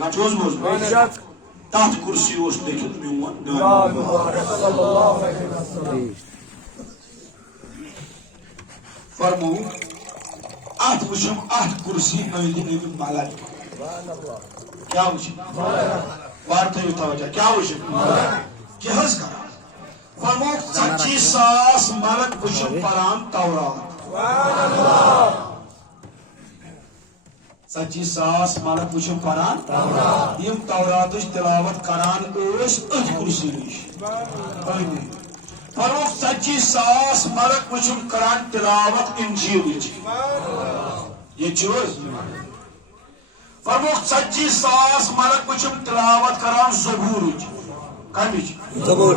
Kaçıyoruz mu? Taht kursi olsun dekit müman. Farmou at vuşum at kursi öldüğünü malak. Kya vuşum? Varta yutavaca. Kya vuşum? Kya hız kara? Farmou saçı sas malak vuşum paran Tavrat. Saçı sas malak vuşum paran Tavrat. Yim Tavrat'ış tilavet karan öş öt kursiymiş. Öyle. Farmou saçı sas malak vuşum karan tilavet İncil'miş. Yetişiyoruz. Farmou saçı sas malak vuşum tilavet karan Zabur'miş. Kaç? Zabur.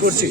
Kursi.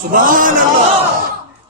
Subhanallah.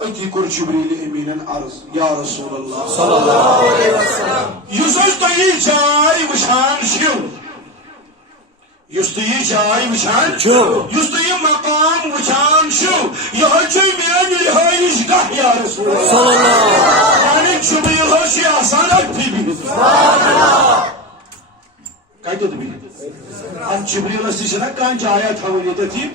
Ötü kur Cibril eminen arz. Ya Resulallah. Sallallahu aleyhi ve sellem. Yüzüstü çay vişan şu. Yüzüstü çay vişan şu. Yüzüstü makam vişan şu. Ya cümleyen ilhayişgah ya Resulallah. Sallallahu. Yani Cibril hoşi asanak gibi. Sallallahu. Kaydı da bilin. An Cibril asisine kanca ayet havale edeyim.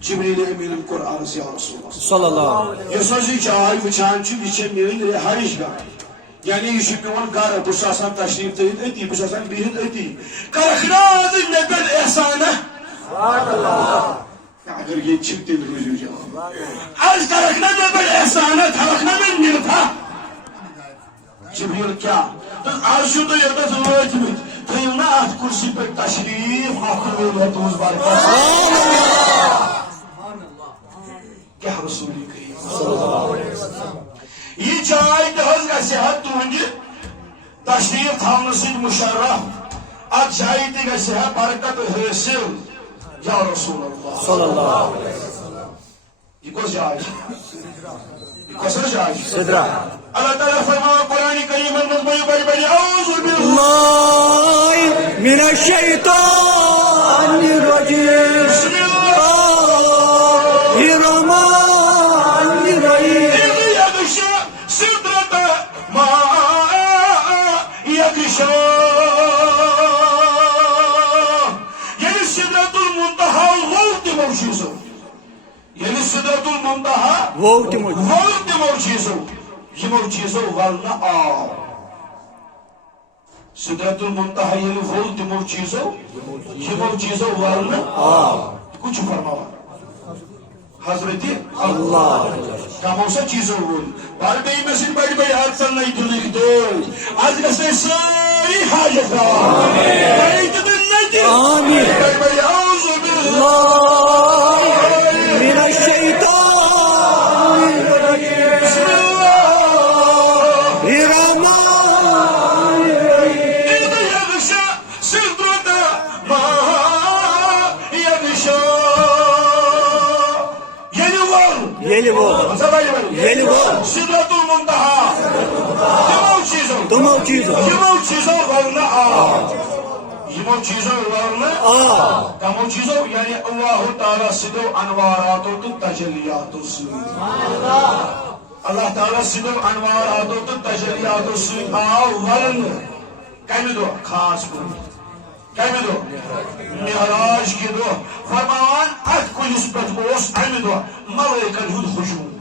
Cibril eminim Kur'an ya Resulullah Sallallahu. Yasacı çağır bıçağınçı biçimlerin rehaişga yani işit olan gara bu sasan taşrif eti bu sasan bihin eti karakıradı nebel ehsana Subhanallah agar ye çıktı rüzgâr az karakına nebel ehsana karakına ben mirta Cibril kya arşuda yerde zıvayet mi? Teyuna at kursi pe taşrif akıl ve tuz barka. Kya Resulü Kerim sallallahu aleyhi ve sellem. Ye çay da hazga sehat tuhunca taşrif tavnasıydı müşerraf. At çay da sehat barakat hısil. Ya Resulallah sallallahu aleyhi ve sellem. Yikoz çay. Yikoz çay. Sidra. Allah Teala فرمایا قرآن کریم مضمون بڑی بڑی اعوذ باللہ من الشیطان الرجیم بسم اللہ الرحمن الرحیم اذ یغشی سدرۃ ما یغشی یعنی سدرۃ المنتہا وقت موجود یعنی سدرۃ المنتہا وقت موجود Yimo çizo valna a. Sidratul Muntaha yeli vol timo çizo. Yimo çizo valna a. Kuch farmawa. Hazreti Allah. Kamosa çizo vol. Var bey mesin badi bey hadsan nahi dulik do. Az kase sari hajata. Amin. Amin. Badi bey auzu billah. من الشیطان Yeni vol. Sidratul Muntaha. Yimo çizo valna a. Yimo çizo valna a. Kamo çizo yani Allahu Teala sido anvaratu tecelliyatu su. Allah Teala sido anvaratu tecelliyatu su avval. Kaydı do khas bu. Kaydı do. Mi'raj ki do. Farman at ko nisbat os kaydı do. Malaikal hujum.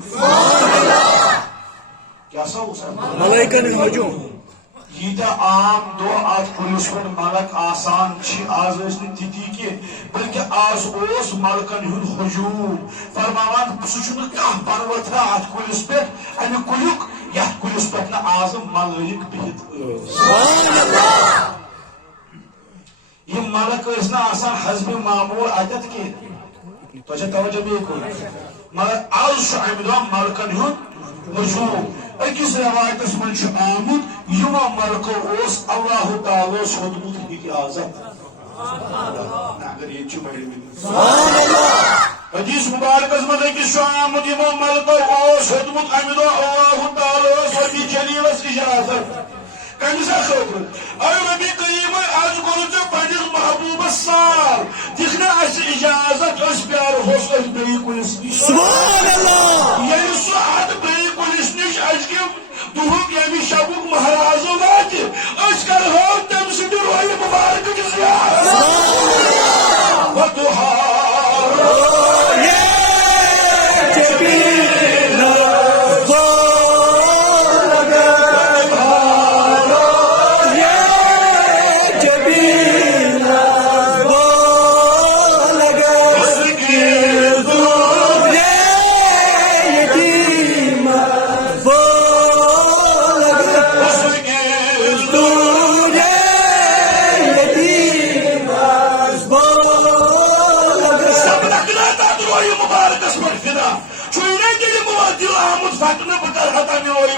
کیا سا ہو سکتا ملائکن ہجوم یہ تا عام دو آت police پر ملک آسان چھ آز اسنی تیتی کے بلکہ آز اوس ملکن ہن ہجوم فرماوان سوچن کام پروت ہے آت پولیس پر این کلیک یا پولیس پر نا آز ملائک بہت سبحان اللہ یہ ملک اسنا آسان حزب معمول عادت کے تو اچھا توجہ بھی کوئی مگر آز شعب دو ملکن ہن ہجوم اکس روایت من آمد یما ملکو اوس اللہ تعالی خودمت اجازت اگر یہ بڑی حدیث مبارکس مز اکس آمت یمو ملکو ہیوتمت امہ دہ اللہ تعالی ولی جلیلس اجازت کمس خاطر اے نبی کریم آج کور ژے پنس محبوبس سال دکھ نا اس اجازت اس پیار ہوس اس بیٚیہِ کُنس نش سبحان اللہ ییٚلہِ سُہ اتھ بیٚیہِ کُنس نش ازکہِ دُہُک ییٚمہِ شبُک مہراز واتہِ أسۍ کرہو تٔمۍ سٕنٛدِ رویہِ مبارکٕچ زیارت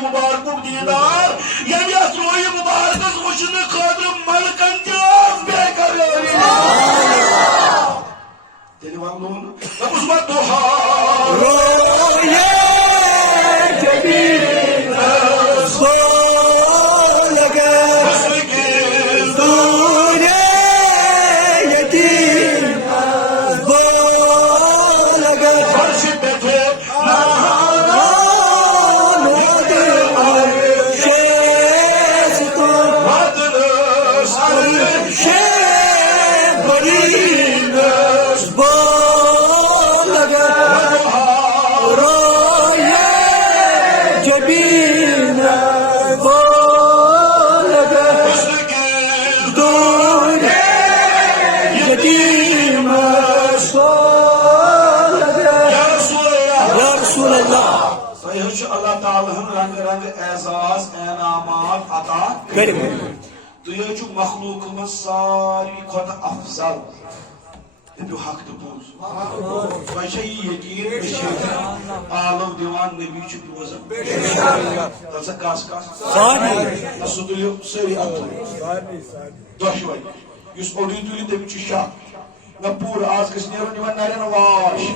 مبارک دیدار یم یس روی مبارکس وچھن خاطر ملکن تیز بے قراری تیل ونو اس وقت رویے جبین سو لگے دورے یتیم بو لگے فرش بیٹھے اللہ تعالیٰ رنگ رنگ اعزاز انعامات عطا تھی مخلوق من ساری کھت افضل دپو حق تو بوز تہ یقین عالم دیوان نبی بوزان سا کس کس سہ تلیو ساری اتھ دشوے اس اوڑی تلی تمہیں شک نہ پور آز گھس نیرن یمن نرین واش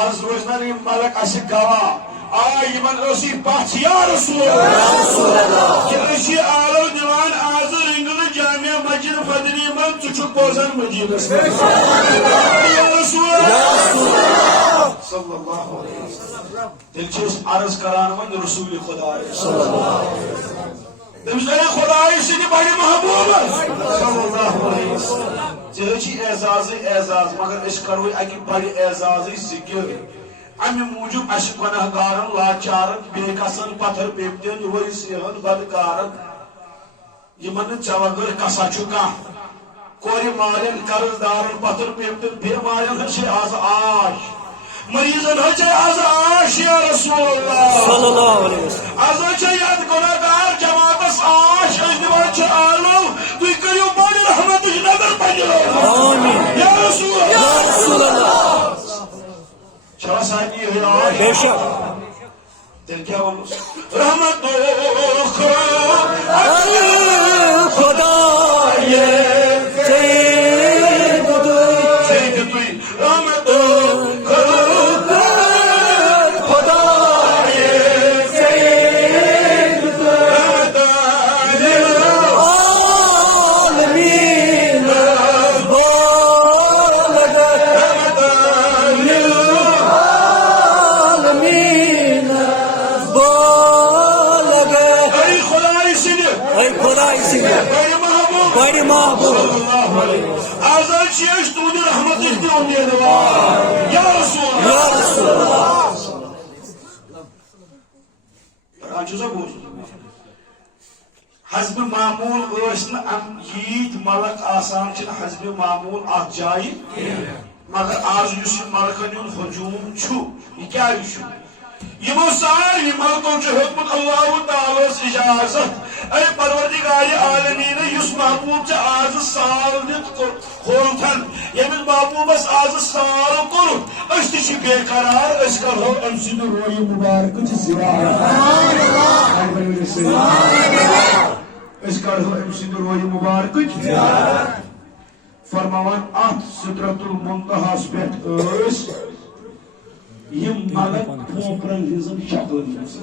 آز روز نا یہ ملک اس گواہ یمن اسی پچ یا رسول اللہ کہ اسی آلو دیوان آز رنگل جامع مسجد فدنی من ژٕ بوزان مجیدس یا رسول اللہ صلی اللہ علیہ وسلم تیل عرض کران من رسول خدا صلی اللہ علیہ وسلم تمس گئی خدای سٕنٛدِ بڑِ محبوب صلی اللہ علیہ وسلم ژےٚ اعزاز اعزاز مگر أسۍ کرو اکہِ بڑِ اعزازٕچ ذکر امہ موجود اس گناہ گارن لاچارن بے کسن پتھر پیپتن روی سیہن بدکارن یمن چوگر کسا چکا کوری مالن قرض دارن پتھر پیپتن بے مالن ہچے آز آش مریضن ہچے آز آش یا رسول اللہ صلی اللہ علیہ وسلم آز ہچے یاد گناہ گار جماعتس آش اس دیوان چھ آلو تُہۍ کٔرِو بڑِ رحمتٕچ نظر پننہِ آمین یا رسول اللہ چلا سانی بے شک تیل کیا بولو رحمت خدا یہ سید توی رحمت خدا یہ سید عالمین بڑی محبوب آزاد چیز تو نے رحمت دی امیدوار یا رسول اللہ راجوزا بول حسب معمول ٲسۍ نہٕ ییٖتۍ ملک آسان چھِنہٕ حسب معمول اتھ جایہِ مگر آز یُس یہِ ملکن ہُنٛد ہجوم چھُ یہِ کیٛازِ چھُ یمو ساری ملکو چھُ ہیوٚتمُت اللہ تعالیٰ اجازت اے پروردگار عالمین یُس محبوب ژےٚ آز سال دِتھ کھولتھن ییٚمِس محبوبس آز سال کوٚرُتھ أسۍ تہِ چھِ بے قرار أسۍ کرہو أمۍ سٕنٛدِ رویہِ مبارکٕچ زیارت أسۍ کرہو أمۍ سٕنٛدِ رویہِ مبارکٕچ زیارت فرماوان ات سدرۃ المنتہاس پٮ۪ٹھ ٲسۍ یِم ملک پھوپرن ہٕنٛزن شکلن منٛز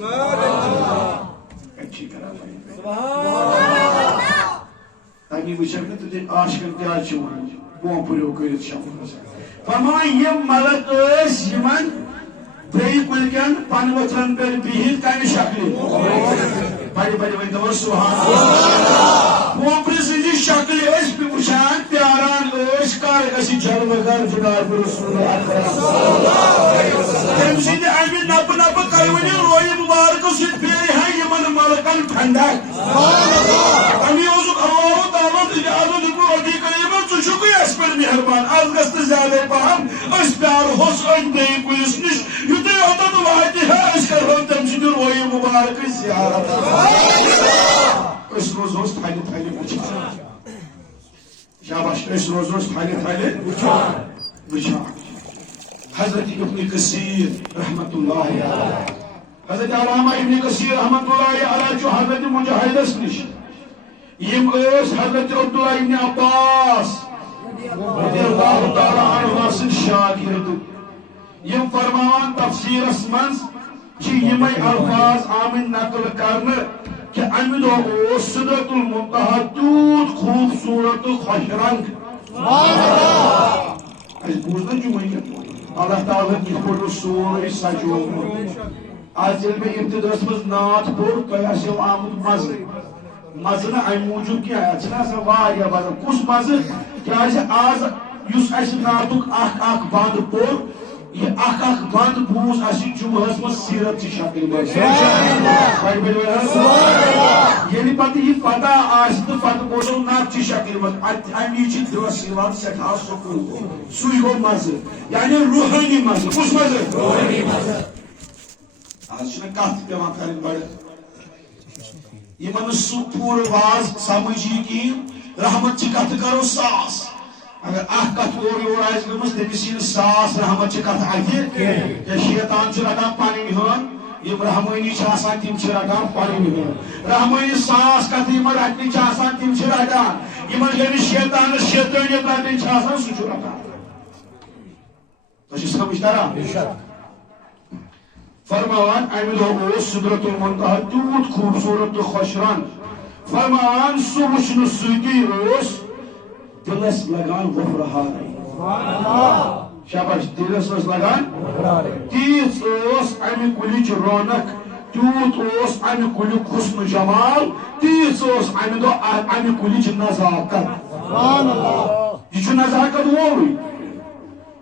تمی وٕچھکھ نہٕ تہٕ عاشقن تہِ حظ چھِ ونان پوپریو کٔرِتھ شکلس فرماوان یِم ملک ٲسۍ یِمن بیٚیہِ کُلۍ کٮ۪ن پنہٕ ؤتھرن پٮ۪ٹھ بِہِتھ کمہِ شکلہِ بڑِ بڑِ ؤنۍتو حظ سبحان اللہ پوپرِ سٕنٛزِ شکلہِ ٲسۍ وٕچھان پیاران ٲسۍ کر گژھِ جلوٕ گر جناب رسول تٔمۍ سٕنٛدِ امہِ نپہٕ نپہٕ کلوٕنہِ رویہِ مُبارکہٕ سۭتۍ پھیرِ ہا یِمن ملکن ٹھنڈک امی اوسُکھ اللہ تعالیٰ اجازت دیُتمُت رۄبی کریٖمن ژٕ چھُکھٕے اَسہِ پٮ۪ٹھ مہربان آز گژھِ نہٕ زیادے پہم أسۍ پیارہوس أتھۍ بیٚیہِ کُلِس نِش یُتھُے اوٚتن واتہِ ہا أسۍ کرہو تٔمۍ سٕنٛدِ رویہِ مُبارکٕچ زیارت أسۍ روزہوس تھلہِ تھلہِ وٕچھان شاباش أسۍ روزہوس تھلہِ تھلہِ وٕچھان حضرت ابن کثیر رحمت اللہ علیہ حضرت علامہ ابن کثیر رحمت اللہ علیہ چھُ حضرت مجاہدس نش یم ٲسۍ حضرت عبداللہ ابن عباس رضی اللہ تعالیٰ عنہما سٕنٛدۍ شاگرد یم فرماوان تفسیرس منٛز چھِ یِمے الفاظ آمٕتۍ نقل کرنہٕ کہ امہِ دۄہ اوس سدرۃ المنتہا تیوٗت خوٗبصوٗرت تہٕ خۄش رنٛگ اَسہِ بوٗز نا جُمعہ اللہ تعالیٰ کِتھ پٲٹھۍ اوس سورُے سجومُت آز ییٚلہِ مےٚ ابتداہس منٛز نعت پوٚر تۄہہِ آسیو آمُت مزٕ مزٕ نہٕ امہِ موٗجوٗب کینٛہہ اتھ چھِنہ آسان واریاہ بدل کُس مزٕ کیازِ آز یُس اسہِ نعتُک اکھ بند پوٚر یہ اکھ بند بوٗز اسہِ جُمعہس منٛز سیٖرت چہِ شکلہِ منٛز ییٚلہِ پتہٕ یہِ پتہ آسہِ تہٕ پتہٕ بوزو نعت چہِ شکلہِ منٛز امی چھِ دِلس یِوان سٮ۪ٹھاہ سکوٗن سُے گوٚو مزٕ یعنی روحٲنی مزٕ کُس مزٕ آز چھنہٕ کتھ پیوان کرٕنۍ بڑٕ یِمن نہٕ سُہ پوٗرٕ واز سمجھ یی کِہیٖنۍ رحمت چہِ کتھٕ کرو ساس اگر اکھ کتھ اورٕ یور آسہِ گٔمٕژ تٔمِس یی نہٕ ساس رحمت چہِ کتھٕ اَتھِ یا شیطان چھُ رٹان پنٕنۍ ہٲن یم رحمٲنی چھِ آسان تِم چھِ رٹان پنٕنۍ ہٲن رحمٲنی ساس کتھٕ یِمن رٹنہِ چھِ آسان تِم چھِ رٹان یِمن ییٚمِس شیطانس شیطٲنیت رٹٕنۍ چھِ آسان سُہ چھُ رٹان تۄہہِ چھُ سمجھ تران فرماوان امہِ دۄہ اوس سدرۃ المنتہا تیوٗت خوٗبصوٗرت تہٕ خۄش رنٛگ فرماوان سُہ وٕچھنہٕ سۭتی اوس دلس لگان وفرہارے شاباش دلس ٲس لگان تیٖژ ٲس امہِ کُلِچ رونق تیوٗت اوس امہِ کُلیُک حُسنہٕ جمال تیٖژ ٲس امہِ دۄہ امہِ کُلِچ نزاکت یہِ چھُ نزاکت وولٕے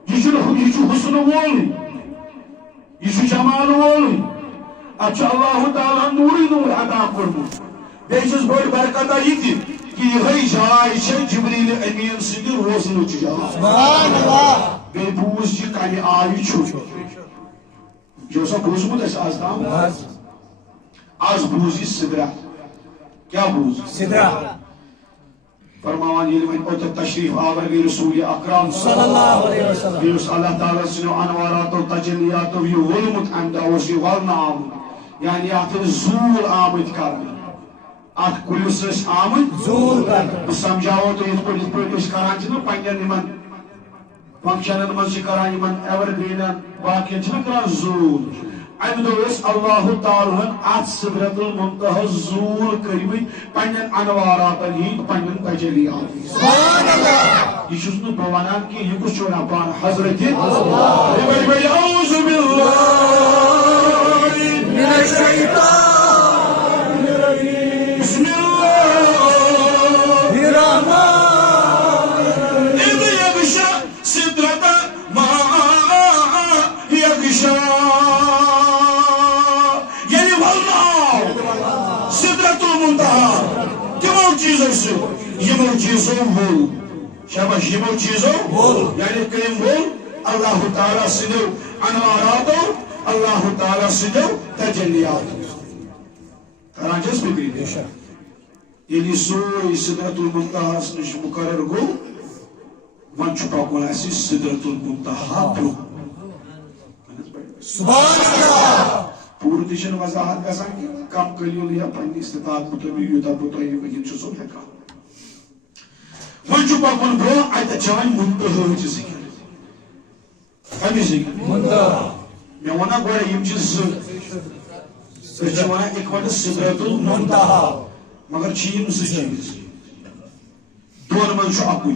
یہِ چھُ حُسنہٕ وولٕے یہ جمال وولٕے اتھ چھُ اللہ تعالیٰ نوٗرٕے نوٗر عطا کوٚرمُت بیٚیہِ چھُس بٔڑ برکتا یہِ تہِ کہ یِہے جاے چھِ جبریٖل امیٖن سٕنٛدِ روزنٕچ جاے بیٚیہِ بوٗز یہِ کمہِ آیہِ چھُ یہِ اوسا بوٗزمُت اَسہِ آز تام آز بوٗز یہِ سدرا کیٛاہ بوٗز سدرا فرماوان ییٚلہِ وۄنۍ اوترٕ تشریٖف آور گٔے رسول اکرم صلی اللہ علیہ وسلم بیٚیہِ اوس اللہ تعالیٰ سٕنٛدیو انواراتو تجلیاتو یہِ وولمُت امہِ دۄہ اوس یہِ ولنہٕ آمُت یعنی اتھ ٲسۍ زوٗل آمٕتۍ کرنہٕ اتھ کُلِس ٲسۍ آمٕتۍ زوٗل کرنہٕ بہٕ سمجھاوو تۄہہِ یِتھ پٲٹھۍ أسۍ کران چھِنہ پننٮ۪ن یِمن فنکشنن منٛز چھِ کران یِمن ایور گریٖنن باقین چھِنہ کران زوٗل امہِ دۄہ ٲسۍ اللہ تعالیٰ ہن اتھ سدرۃ المنتہاہس زوٗل کٔرمٕتۍ پننٮ۪ن انواراتن ہٕنٛدۍ پننٮ۪ن تجلیاتن یہِ چھُس نہٕ بہٕ ونان کینٛہہ یہِ کُس چھُ ونان پانہٕ حضرت اعوذ باللہ من الشیطان الرجیم بسم اللہ الرحمن اذ یغشی سدرۃ ما یغشی یمو چیزو وول شاباش یمو چیزو وول یعنی کٔرِم وول اللہ تعالیٰ سٕنٛدیو انواراتو اللہ تعالیٰ سٕنٛدیو تجلیاتو کران چھس فکرِ ییٚلہِ سورُے سدرۃ المنتہاہس نِش مقرر گوٚو وۄنۍ چھُ پکُن اسہِ سدرۃ المنتہا برونٛہہ سبحان اللہ پوٗرٕ تہِ چھنہٕ وضاحت گژھان کینٛہہ کم قلیٖل یا پننہِ استطاعت مطٲبق یوٗتاہ بہٕ تۄہہِ ؤنِتھ چھُسو ہٮ۪کان وۄنۍ چھُ پکُن برٛونٛہہ اتٮ۪تھ چھِ وۄنۍ مُنتہٲچ ذِکر کمِچ ذِکر مےٚ ووٚنا گۄڈٕ یِم چھِ زٕ أسۍ چھِ وَنان اِکوٹہٕ سِدرَتُ المُنتہا مگر چھِ یِم زٕ چیٖز دۄن منٛز چھُ اکُے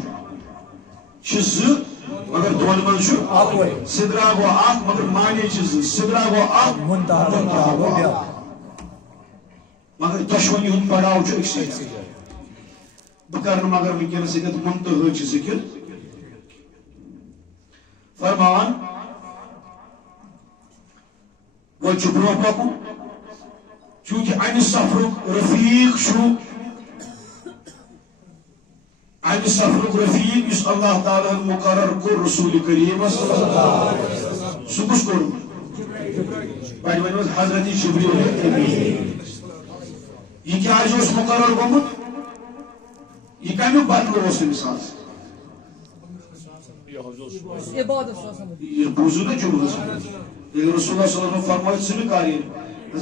چھِ زٕ مگر دۄن منٛز چھُ سِدرا گوٚو اکھ مگر معنے چھِ زٕ سِدرا گوٚو اکھ مُنتہا گوٚو اکھ مگر دۄشوٕنی ہُنٛد پڑاو چھُ أکسٕے جایہِ بہٕ کرٕ نہٕ مگر وٕنکٮ۪نس ییٚتٮ۪تھ مُنتہٲچ ذِکر فرمان وۄنۍ چھُ برٛونٛہہ پکُن چوٗنٛکہِ امہِ سفرُک رفیٖق چھُ امہِ سفرُک رفیٖق یُس اللہ تعالیٰ ہن مُقرر کوٚر رسوٗلِ کریٖمس سُہ کُس کوٚرمُت وۄنۍ ؤنِو حظ حضرت جبریٖل امیٖن یہ کیٛازِ اوس مُقرر گوٚمُت یہ کمیُک بدلہٕ اوس أمِس آز یہ بوٗزِو نا جملس ییٚلہِ رسول اللہ صلی اللہ علیہ وسلم فرمٲے ژٕ مےٚ کر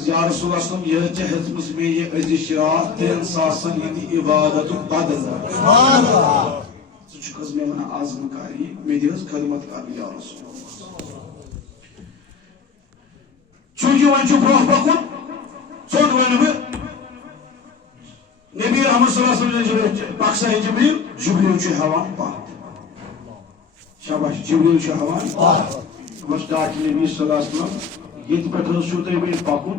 یا رسول اللہ صلی اللہ علیہ وسلم یہ چھِ ہیٚژمٕژ مےٚ یہِ أزِچ رات 3 ساسن ہِنٛدِ عبادتُک بدل ژٕ چھُکھ حظ مےٚ ونان آز مہٕ کر یہِ مےٚ دِ حظ خدمت کرنہٕ یا رسول اللہ چوٗنٛکہِ وۄنۍ چھُ برٛونٛہہ پکُن ژوٚٹ ونہٕ بہٕ نبی رحمت صلی اللہ علیہ وسلم پکسا جبریل جبریل چھُ ہٮ۪وان پتھ شاباش جبریل چھُ ہٮ۪وان پتھ بس ڈاکٹر نبی صلی اللہ علیہ وسلم ییٚتہِ پٮ۪ٹھ حظ چھُو تۄہہِ وۄنۍ پکُن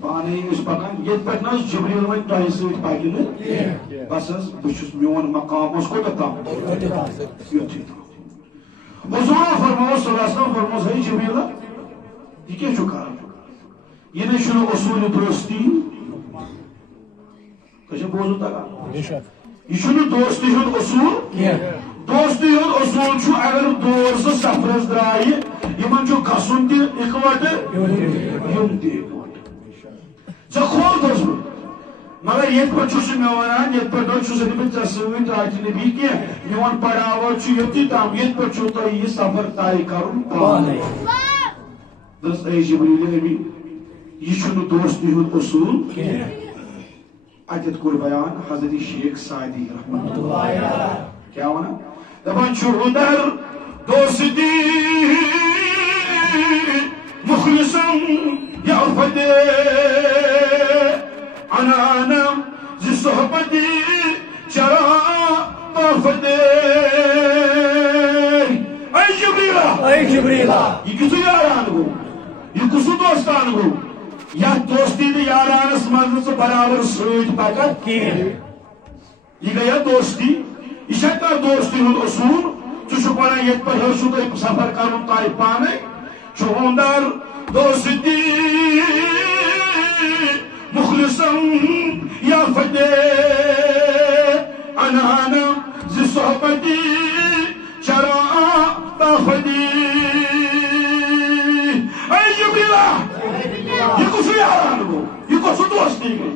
پانے ٲسۍ پکان ییٚتہِ پٮ۪ٹھ نہ حظ جبریل وۄنۍ تۄہہِ سۭتۍ پکہِ نہٕ بس حظ بہٕ چھُس میون مقام اوس کوٗتاہ تام یُتھُے تام حضوٗرو فرمووُس صلی اللہ علیہ وسلم فرمووُس ہے جبریلا یہِ کیٛاہ چھُ کران یہِ نَے چھُنہٕ اصوٗلہِ دوستی تۄہہِ چھا بوزُن تگان یہ چھُنہٕ دوستی ہُنٛد اصوٗل دوستی ہُنٛد اصوٗل چھُ اگر دوس زٕ سفرس درٛایہِ یِمن چھُ گژھُن تہِ اِکوٹہٕ یُن تہِ اِکوٹہٕ ژےٚ کھولتھس بہٕ مگر ییٚتہِ پٮ۪ٹھ چھُ سُہ مےٚ ونان ییٚتہِ پٮ۪ٹھ حظ چھُس نہٕ بہٕ ژےٚ سۭتۍ ڈاکٹر نبی کینٛہہ میون پڑاوا چھُ یوٚتُے تام ییٚتہِ پٮ۪ٹھ چھُو تۄہہِ یہِ سفر طے کرُن پانے دوٚپُس اے جبریٖل امیٖن یہِ چھُنہٕ دوستی ہُنٛد اصوٗل اتٮ۪تھ کوٚر بیان حضرت شیخ سعدی رحمۃ اللہ علیہ کیٛاہ ونان دپان چھُ در دوستی مخلصم یعفدے عنانم زِ صحبتی چرا طافدے اے جبریلا یہ کِتھُے یاران گوٚو یہ کُس دوستان گوٚو یتھ دوستی تہٕ یارانس منٛز نہٕ ژٕ برابر سۭتۍ پکان کِہیٖنۍ یہ گٔیا دوستی یہ چھا کانٛہہ دوستی ہُنٛد اصوٗل ژٕ چھُکھ ونان ییٚتہِ پٮ۪ٹھ حظ چھُو تۄہہِ سفر کرُن طے پانے چھُ در دوستی مخلصم یا فتح عنانم زِ صحبتی چرا طافدی اے جبریلا یہ کُس یاران گوٚو یہ کۄس دوستی گٔے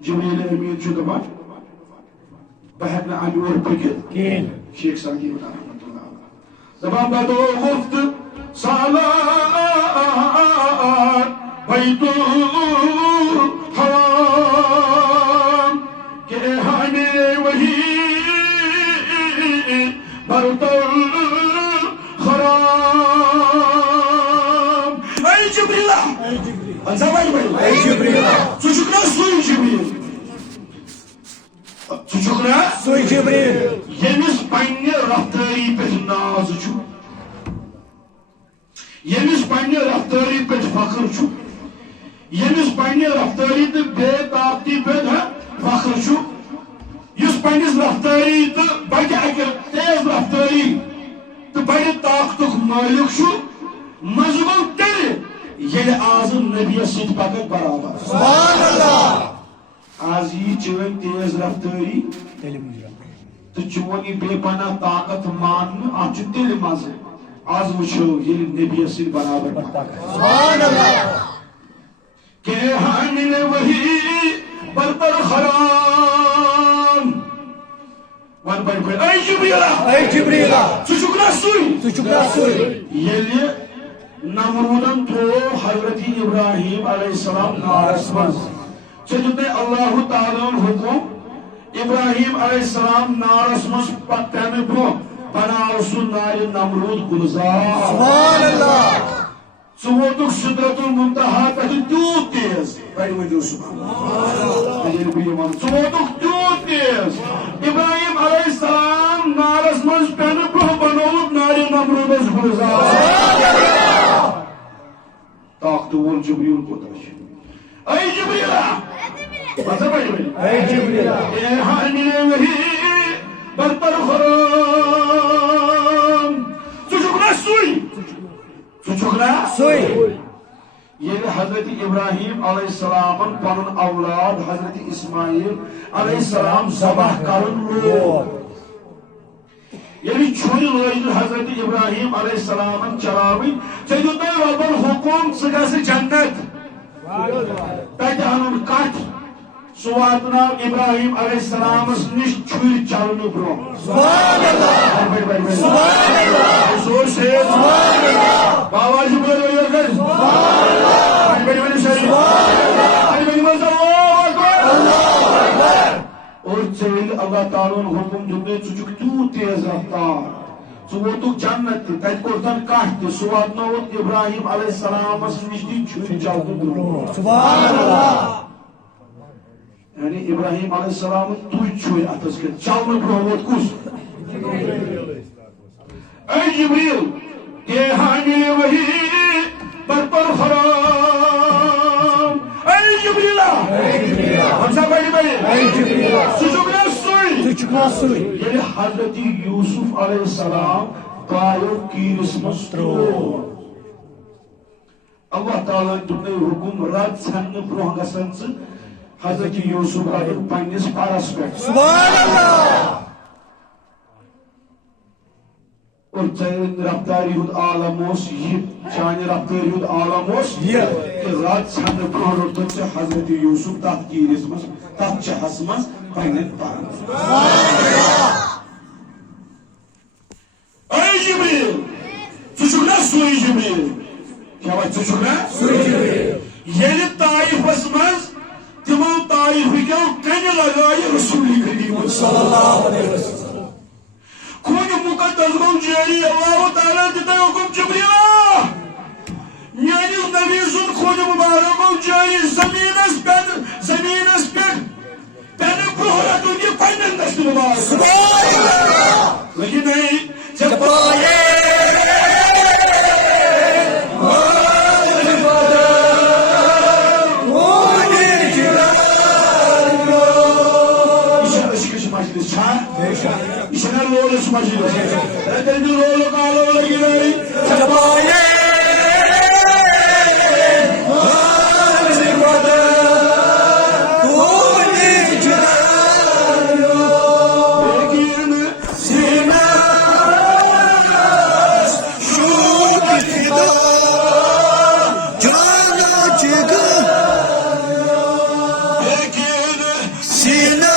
جبریل امیٖن چھُ دپان بہٕ ہٮ۪کہٕ نہٕ اَمہِ اور پٔکِتھ کِہیٖنۍ شیخ سعدی رحمۃ اللہ علیہ دپان بدو مفت سالار بیت الحرام کہ ہانے وہی برت الخرام اے جبریلا اے جبریلا ژٕ چھُکھ نا سُے جبریل ژٕ چھُکھ نا سُے جبریل ییٚمِس پننہِ رفتٲری پٮ۪ٹھ ناز چھُ ییٚمِس پننہِ رفتٲری پٮ۪ٹھ فخر چھُ ییٚمِس پننہِ رفتٲری تہٕ بے طاقتی پٮ۪ٹھ فخر چھُ یُس پننِس رفتٲری تہٕ بڑِ اکہِ تیز رفتٲری تہٕ بڑِ طاقتُک مٲلِک چھُ مزٕ گوٚو تیٚلہِ ییٚلہِ آز نبیَس سۭتۍ پکَکھ برابر سبحان اللہ آز یی چٲنۍ تیز رفتٲری تہٕ چون یہِ بے پناہ طاقت ماننہٕ اتھ چھُ تیٚلہِ مزٕ آز وٕچھو ییٚلہِ نبیَس سۭتۍ برابر سبحان اللہ کہ حامل وہی برتر خرام ون بڑھ بڑھ اے جبریلا ژٕ چھُکھ نا سُے ییٚلہِ نمرودن تھوو حضرت ابراہیم علیہ السلام نارس منٛز چلتے اللہ تعالیٰ حکم ابراہیم علیہ السلام نارس مز پتن برو بناو سو نار نمرود گلزار سبحان اللہ ثوتک سدرت المنتہا تک تیوت تیز بڑی وجہ سبحان اللہ ثوتک تیوت تیز ابراہیم علیہ السلام نارس مز پن برو بناو نار نمرود گلزار طاقت وول جبریل کوتا اے جبریل برتر خرام چکنا سوئی یہ حضرت ابراہیم علیہ السلام پنن اولاد حضرت اسماعیل علیہ السلام ذبح کرن لوگ یعنی چھوڑی لوگ حضرت ابراہیم علیہ السلام چلاوی چیزو تے رب حکم سگا سے جنت تاکہ ہم کٹ سواتنا ابراہیم علیہ السلام نش چھوڑ چلنے برو سبحان اللہ سبحان اللہ زور سے سبحان اللہ بابا جی بولو یہ کر سبحان اللہ بڑی بڑی شریف اللہ اکبر اور چیل اللہ تعالیٰ حکم دیتے چچک تو تیز رفتار ثوتک جنت تت کورتن کٹ سواتنا ابراہیم علیہ السلام نش چھوڑ چلنے برو سبحان اللہ یعنی ابراہیم علیہ السلام تُج چھوئی اتس کے چلنے برہوت کس اے جبریل یہ حامل وحی برپر خرام اے جبریل ہم سب بڑی بڑی سچکنا سوئی یعنی حضرت یوسف علیہ السلام بایو کیرس مسترو اللہ تعالیٰ تُنے حکم رد سن برہنگا سنس حضرت یوسف اگر پنس پارس پہ سبحان اللہ اور چاہے رفتاری ہود عالم اس یہ چاہے رفتاری ہود عالم اس کہ رات سن برہن تن سے حضرت یوسف تحت کی رسمس تحت چہس مس پنس پارس سبحان اللہ اے جبریل چچکنا سوئی جبریل کیا بات چچکنا سوئی جبریل یہ طائف اسمس تمو طائف کیوں کن لگائی رسول کریم صلی اللہ علیہ وسلم کون مقدس گو جاری اللہ تعالیٰ دیتا حکم جبریل یعنی نبی سن خون مبارک گو جاری زمینس پہ پہنے بہرہ تو یہ پہنے دست مبارک سبحان اللہ لیکن نہیں جب پائے Ishana lolo smajilo. Rete di lolo kalo lagi dari. Jabaye Hazibada Kuni Jalayo Begin Sina Shukida Jana Chiga begin Sina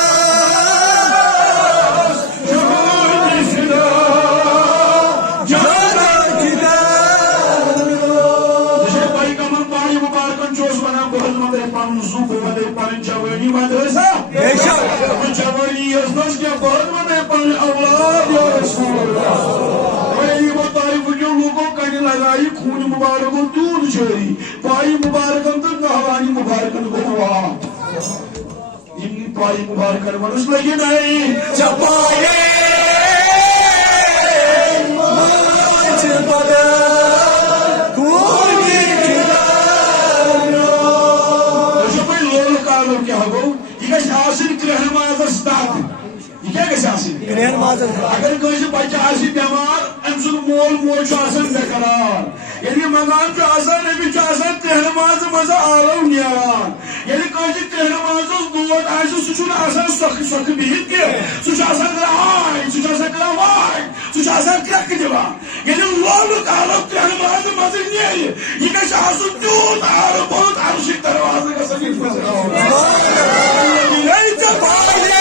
خون مبارک دودھ چھوڑی پائی مبارکن تو نہوانی مبارکن کو ہوا ان پائی مبارکن منس لگی نہیں چپائے مانچ بدا کونی جلالو جو بھئی لول کالو کیا ہو یہ کس آسن کرہن مازر ستاک یہ کیا کس آسن کرہن مازر اگر کوئی بچہ آسی بیمار امسن مول موچ آسن بقرار یعنی مقام جو آسان نبی جو آسان تہنماز مزا آلو نیان یعنی کوئی تہنماز دود آسان سچون آسان سخ بیت کے سچ آسان کرا آئی سچ آسان کرا وائی سچ آسان کرک دیوا یعنی لولو آلو تہنماز مزا نیای یہ کش آسان دود آلو بہت عرشک دروازے کا سکیت مزا آلو نہیں چپائے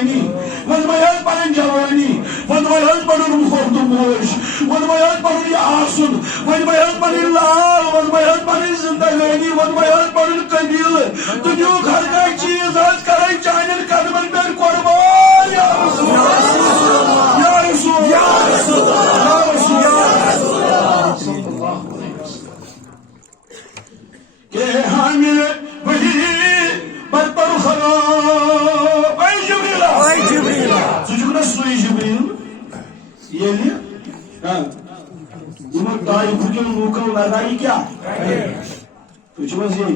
جوانی ونمایاز پنن جوانی ونمایاز پنن مورد موش ونمایاز پنن یہ آسن ونمایاز پنن لال ونمایاز پنن زندگانی ونمایاز پنن قبیل دنیا ہر کانٛہہ چیز آز کریں چانین قدمن پہ قربان یا رسول اللہ یا رسول یا رسول یا رسول صلی اللہ علیہ وسلم کہ حامل وحی برپر خراب اے جبریل اے جبریل سجنا سوئی جبریل یہ لیا انہوں دائی بھکل موکل لڑائی کیا تو چوز یہ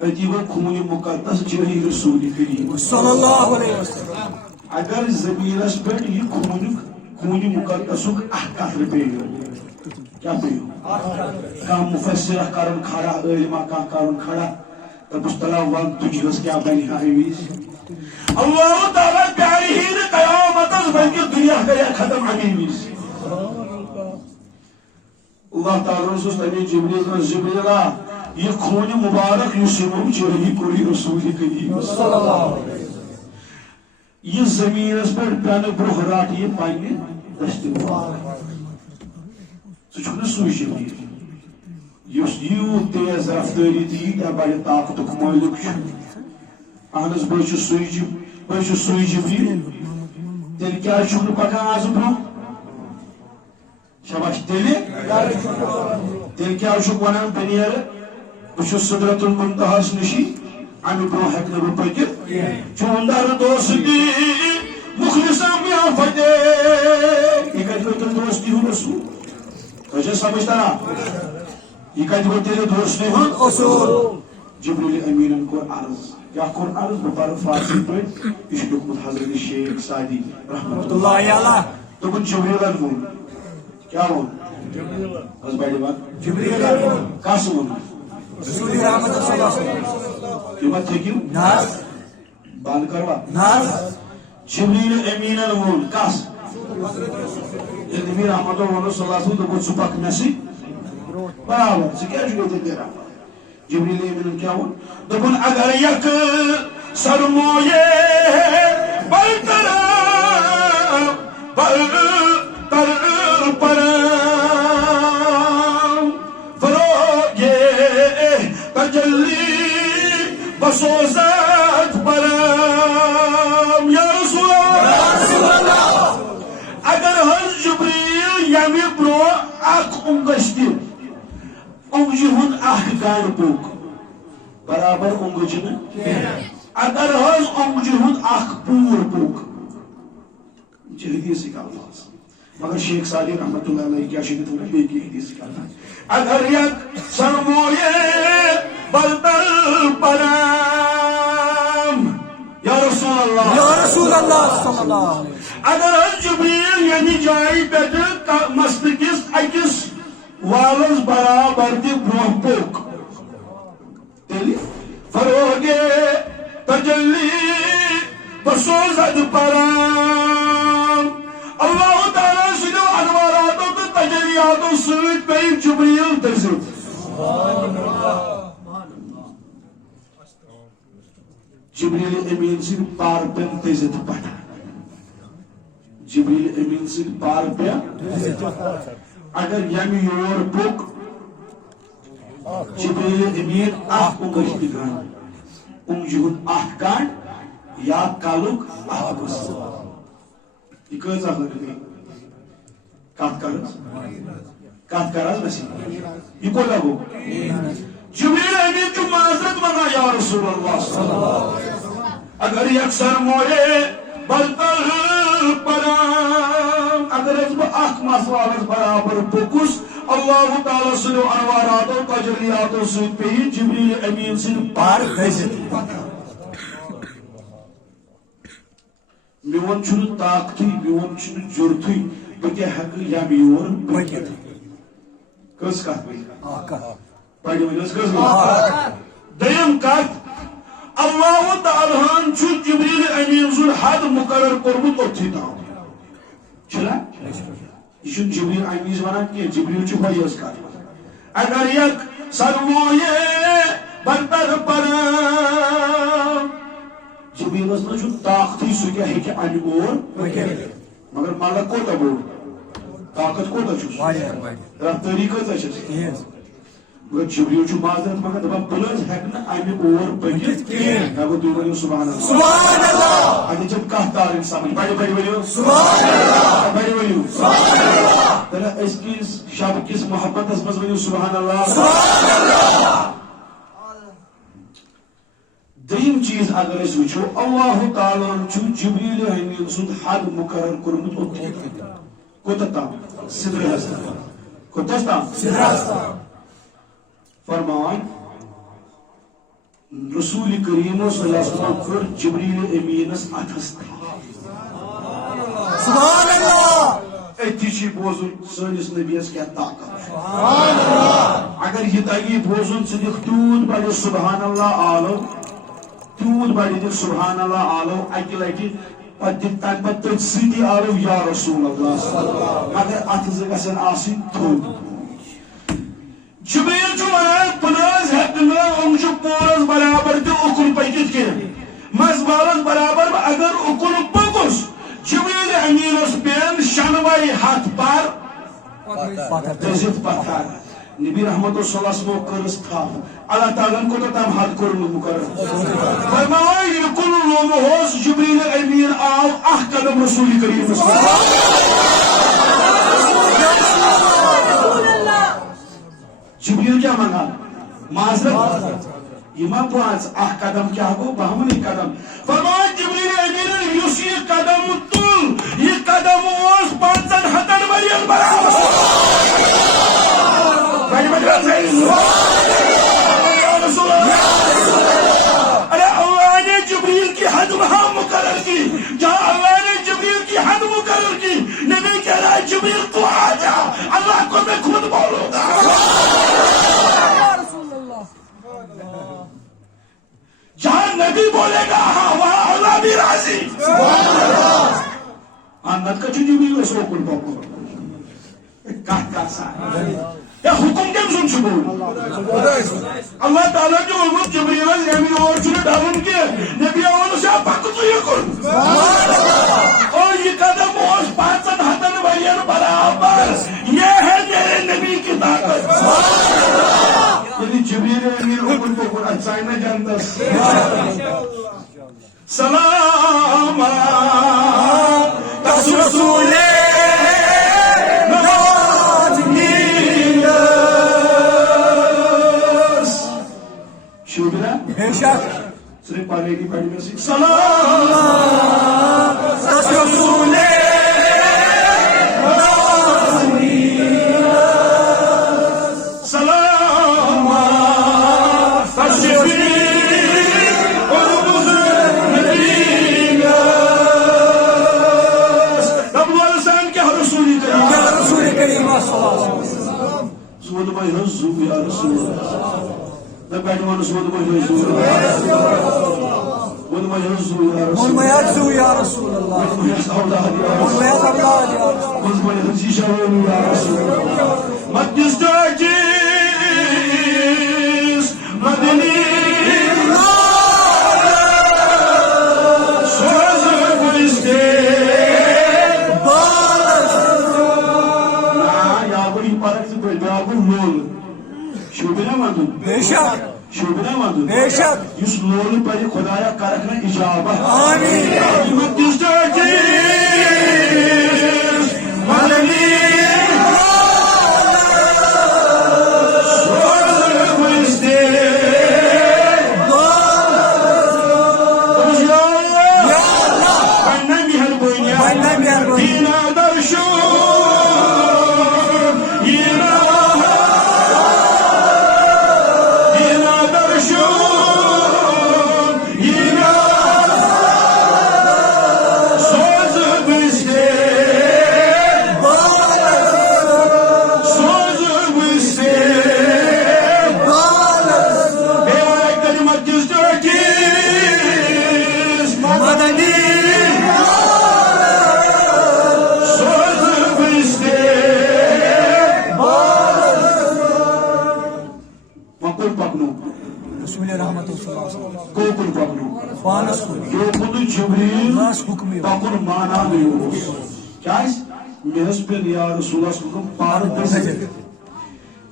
اتیبہ خون مقدس جری رسول کریم صلی اللہ علیہ وسلم اگر زمینس پر یہ خون مقدس احکار پیو کیا پیو کام مفسرہ کرن کھڑا علمہ کا کرن کھڑا تب اس طرح وقت تجھرس کیا بنی آئیویز اللہ تعالیٰ پیاری ہی نے قیامت از بلکہ دنیا کریا ختم آئیویز اللہ تعالیٰ رسول تبی جبریل یہ خون مبارک یسمم چرہی کوری رسول کریم صلی اللہ علیہ وسلم یہ زمین اس پر پیانے برخ راٹی پائنے دشت مبارک سچکنے سوئی جبریل یو تیز رفتاری تھی یا بڑی طاقت مالک اہنس بچ سوئی جبریل تیل کیا چھوڑ پکا آز برو شباش تیل کیا چھوڑ ونان پنیر بچ صدرت المنتہاس نشی امی برو حق نبو پکر چوندر دوستی مخلصا میاں فتح یہ کہتے ہوتے دوستی ہوں رسول تجھے سمجھتا نا یہ کہتے ہوتے دوستی ہوں اصول جبریل امین کو عرض یا قرآن عرض بطار فارسی پر اس حکمت حضرت شیخ سعدی رحمت اللہ علیہ تو کن جبریل امین کیا ہوں بس بھائی بات جبریل امین کاس ہوں رسول رحمت صلی اللہ علیہ وسلم یہ بات تھے کیوں ناس بان کروا ناس جبریل امین ہوں کاس یہ نبی رحمت اللہ صلی اللہ علیہ وسلم تو کچھ سپاک نسی برابر سے کیا جو دیتے رہا جبریل امین کیا ہوں دبن اگر یک سرمویے برتر فروغے تجلی بسوزت برام یا رسول اللہ اگر ہر جبریل یمی برو اک انگشتی انگجی ہن اک گان پوک برابر انگجی میں اگر ہز انگجی ہن اک پور پوک یہ حدیث کا الفاظ مگر شیخ سعدی رحمت اللہ علیہ کیا شدت ہونا بے کی حدیث کا الفاظ اگر یک سرمویے بلدل پرام یا رسول اللہ صلی اللہ علیہ وسلم اگر جبریل یعنی جائی بیٹھ مستقس اکس والز برابر دی برو پوک تیلی فروغے تجلی بسوزد پرام اللہ تعالیٰ سنو انواراتوں تو تجلیاتوں سویت پہ جبریل درزد جبریل امین سے پار پن تیزت پڑھا جبریل امین سے پار پن اگر یمی یور پوک جبریل امین آہ انگشتی گان انگجہن آہ کان یا کالوک آہ بس یہ کہت آخر گئی کات کرز بسی یہ کو لگو جبریل امین جو معذرت منا یا رسول اللہ صلی اللہ علیہ وسلم اگر یکسر موئے بلتل پرام اگر از با اخ مسوالت برابر بکس اللہ تعالیٰ سنو انوارات و تجلیات و سن پہی جبریل امین سن پار خیزت میون چھنو طاقتی میون چھنو جرتی بکے حق یا میور بکے کس کہت بھئی پڑھی مجھے کس کہت دیم کہت اللہ تعالیٰ چھو جبریل امین سن حد مقرر کربت اتھی تاؤں چلا یہ چھو جبریل امین ونان کہ جبریل چھو بھائی کہت اگر یک سرمویے بندر پرام جبریلس نہ طاقتی سہ کیا ہیکہ امہ اور مگر ملک کوتاہ بوڑ طاقت کوتاہ چھس رفتاری کۭژاہ چھس مگر جبریل چھُ معذرت مگر دپان بہٕ نہ حظ ہیٚکہٕ نہٕ امہ اور پٔکِتھ کینٛہہ مےٚ گوٚو تُہۍ ؤنِو سبحان اللہ سبحان اللہ اتہِ چھم کانٛہہ تارٕنۍ سمجھ بڑِ بڑِ ؤنِو سبحان اللہ بڑِ ؤنِو سبحان اللہ تیٚلہِ أزکِس شب کِس محبتس منٛز ؤنِو سبحان اللہ سبحان اللہ دوٚیِم چیٖز اگر أسۍ وٕچھو اللہ تعالیٰ ہن چھُ جبریل امین سُنٛد حد مقرر کوٚرمُت اوٚتتھٕے کوٚتاہ تام سدرس تام کوٚتس تام فرمان رسول کریم صلی اللہ علیہ وسلم کر جبریل امینس اتھس سبحان اللہ اتھی چھ بوزن سٲنِس نبیس کیا طاقت اگر یہ تگی بوزن ژٕ دِکھ تیوٗت بڑِ سبحان اللہ عالو تیوٗت بڑِ دِکھ سبحان اللہ عالو اکہِ لٹہِ پتہٕ دِکھ تمہِ پتہٕ تٔتھۍ سۭتی عالو یا رسول اللہ مگر اتھٕ زٕ گژھن آسٕنۍ تھوٚد جبریل چھُ ونان بہٕ نہ حظ ہیٚکہٕ نہٕ یِم چھِ پورس برابر تہِ اُکُن پٔکِتھ کینٛہہ مزبالس برابر اگر اُکُن پوٚکُس جبریل امینس پین شنوے ہتھ پر دٔزِتھ پتھر نبی رحمت صلی اللہ علیہ وسلم کٔرٕس تھپھ اللہ تعالیٰ کوتاہ تام حد کوٚرمُت مقرر فرمایا یُکُن لوٚمہوس جبریل امین آو اکھ قدم رسول کریمس جبریل کیا منگا معذرت یہ ما پانچ اخ قدم کیا گو بہمنی قدم فرمایا جبریل امین یُس یہ قدم تُل یہ قدم اوس 500 ؤرین برابر ارے اللہ نے جبریل کی حد وہاں مقرر کی جہاں اللہ نے جبریل کی حد مقرر کی نبی کہہ رہا ہے جبریل تو آ جا اللہ کو میں خود بولوں گا جہاں نبی بولے گا ہاں وہاں اللہ بھی راضی نت کا جبریل اس کو کل پاکو کا سا یا حکم کم سن شبول اللہ تعالیٰ جو علمت جبریل امین اور چھنے ڈالن کے نبی آوانو سے آپ پاکو تو یہ کن اور یہ قدم اوز 500 ورین برابر یہ ہے میرے نبی کی طاقت یعنی جبریل امین اوپن کو کن اچھائی نہ جانتا سلام رسول صرف پانے کی پڑھی میں سے سلام رسول سلام رب العالمین کیا رسول کریم سمجھ میں رسول یا رسول نبعد ونسود مجلسون ونمجلسون يا رسول ونمجلسون يا رسول الله ونمجلس أولاد يا رسول ونمجلس شرون يا رسول مجلس تاجيس مدني شوبنا مادو یس لول پری خدایا کرکنا اجابہ آمین مجلس تاجیس مدنی رسول رحمت اللہ کو پانس کو جبریل بس حکم یِوان. پکن مانا کیاز مےٚ پیٚن یا رسول حکم پار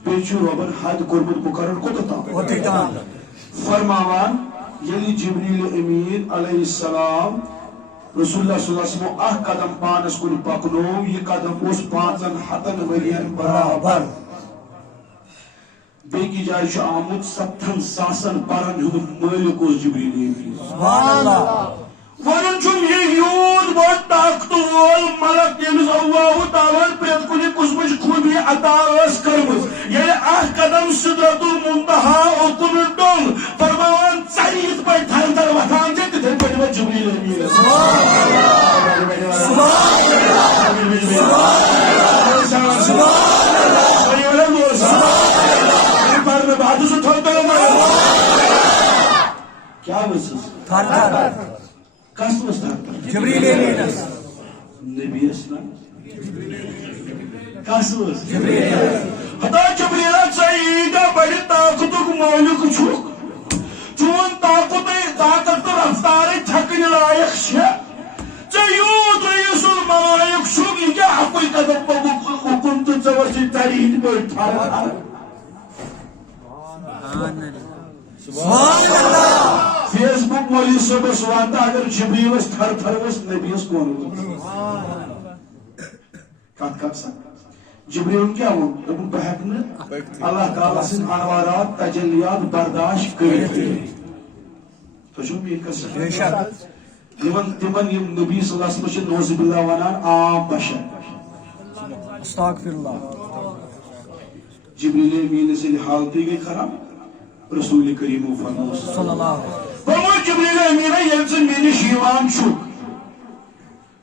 بیٚیہِ رۄبن حد کوٚرمُت مقرر کوٚتاہ تام اوتٕے تام فرماوان ییٚلہِ جبریل امین علیہ السلام رسول اللہ صلی اللہ علیہ وسلم اکھ قدم پانس کن پکنو یہ قدم اس 500 ورین برابر بیٚیہِ جایہِ چھُ آمُت 7,000 پرن ہُنٛد مٲلِک اوس جبریل امین سبحان اللہ ونن چھُم یہِ یوٗت بوٚڑ طاقتہٕ وول ملک ییٚمِس اللہ تعالیٰ پرٛٮ۪تھ کُنہِ قٕسمٕچ خوٗبی عطا ٲس کٔرمٕژ ییٚلہِ اکھ قدم سِدرۃ المنتہا اوکُن ڈوٚل فرماوان ژَرِ یِتھ پٲٹھۍ تھر تھر وۄتھان چھِ تِتھَے پٲٹھۍ وۄتھ جبریل امیٖنَس بہٕ چھُس تھوٚد کیٛاہ ؤژھٕس تھر تھر کس ؤژھ تھر تھر جبریل امیٖنس نبیس نا کس ؤژھ جبریل خدا جبریلا ژےٚ بڑِ طاقتُک مٲلِک چھُکھ چون طاقت تہٕ رفتارٕے تھکنہِ لایق چھےٚ ژےٚ یوٗت رئیٖس الملائک چھُکھ یہِ کیٛاہ اَکُے قدم پوٚکُکھ اُکُن تہٕ ژےٚ ؤژھٕے ژَرِ ہِنٛدۍ پٲٹھۍ تھر تھر فیس بک مولوی صٲبس واتان اگر جبریلس تھر تھر ؤژھ نبیس کون کتھ کر سا جبریل کیا وون دوٚپُن بہٕ ہیٚکہٕ نہٕ اللہ تعالیٰ سٕنٛدۍ انوارات تجلیات برداشت کٔرِتھ تُہۍ چھِو میٲنۍ کتھ سمجھان تِمن یِم نبی صلی اللہ علیہ وسلم چھِ نوزِ باللہ ونان عام بشر استغفر اللہ جبریل امیٖنس ییٚلہِ حالتٕے گٔے خراب رسول کریمو فرموو صلی اللہ علیہ وسلم فرموو جبریل امیٖنا ییٚلہِ ژٕ مےٚ نِش یِوان چھُکھ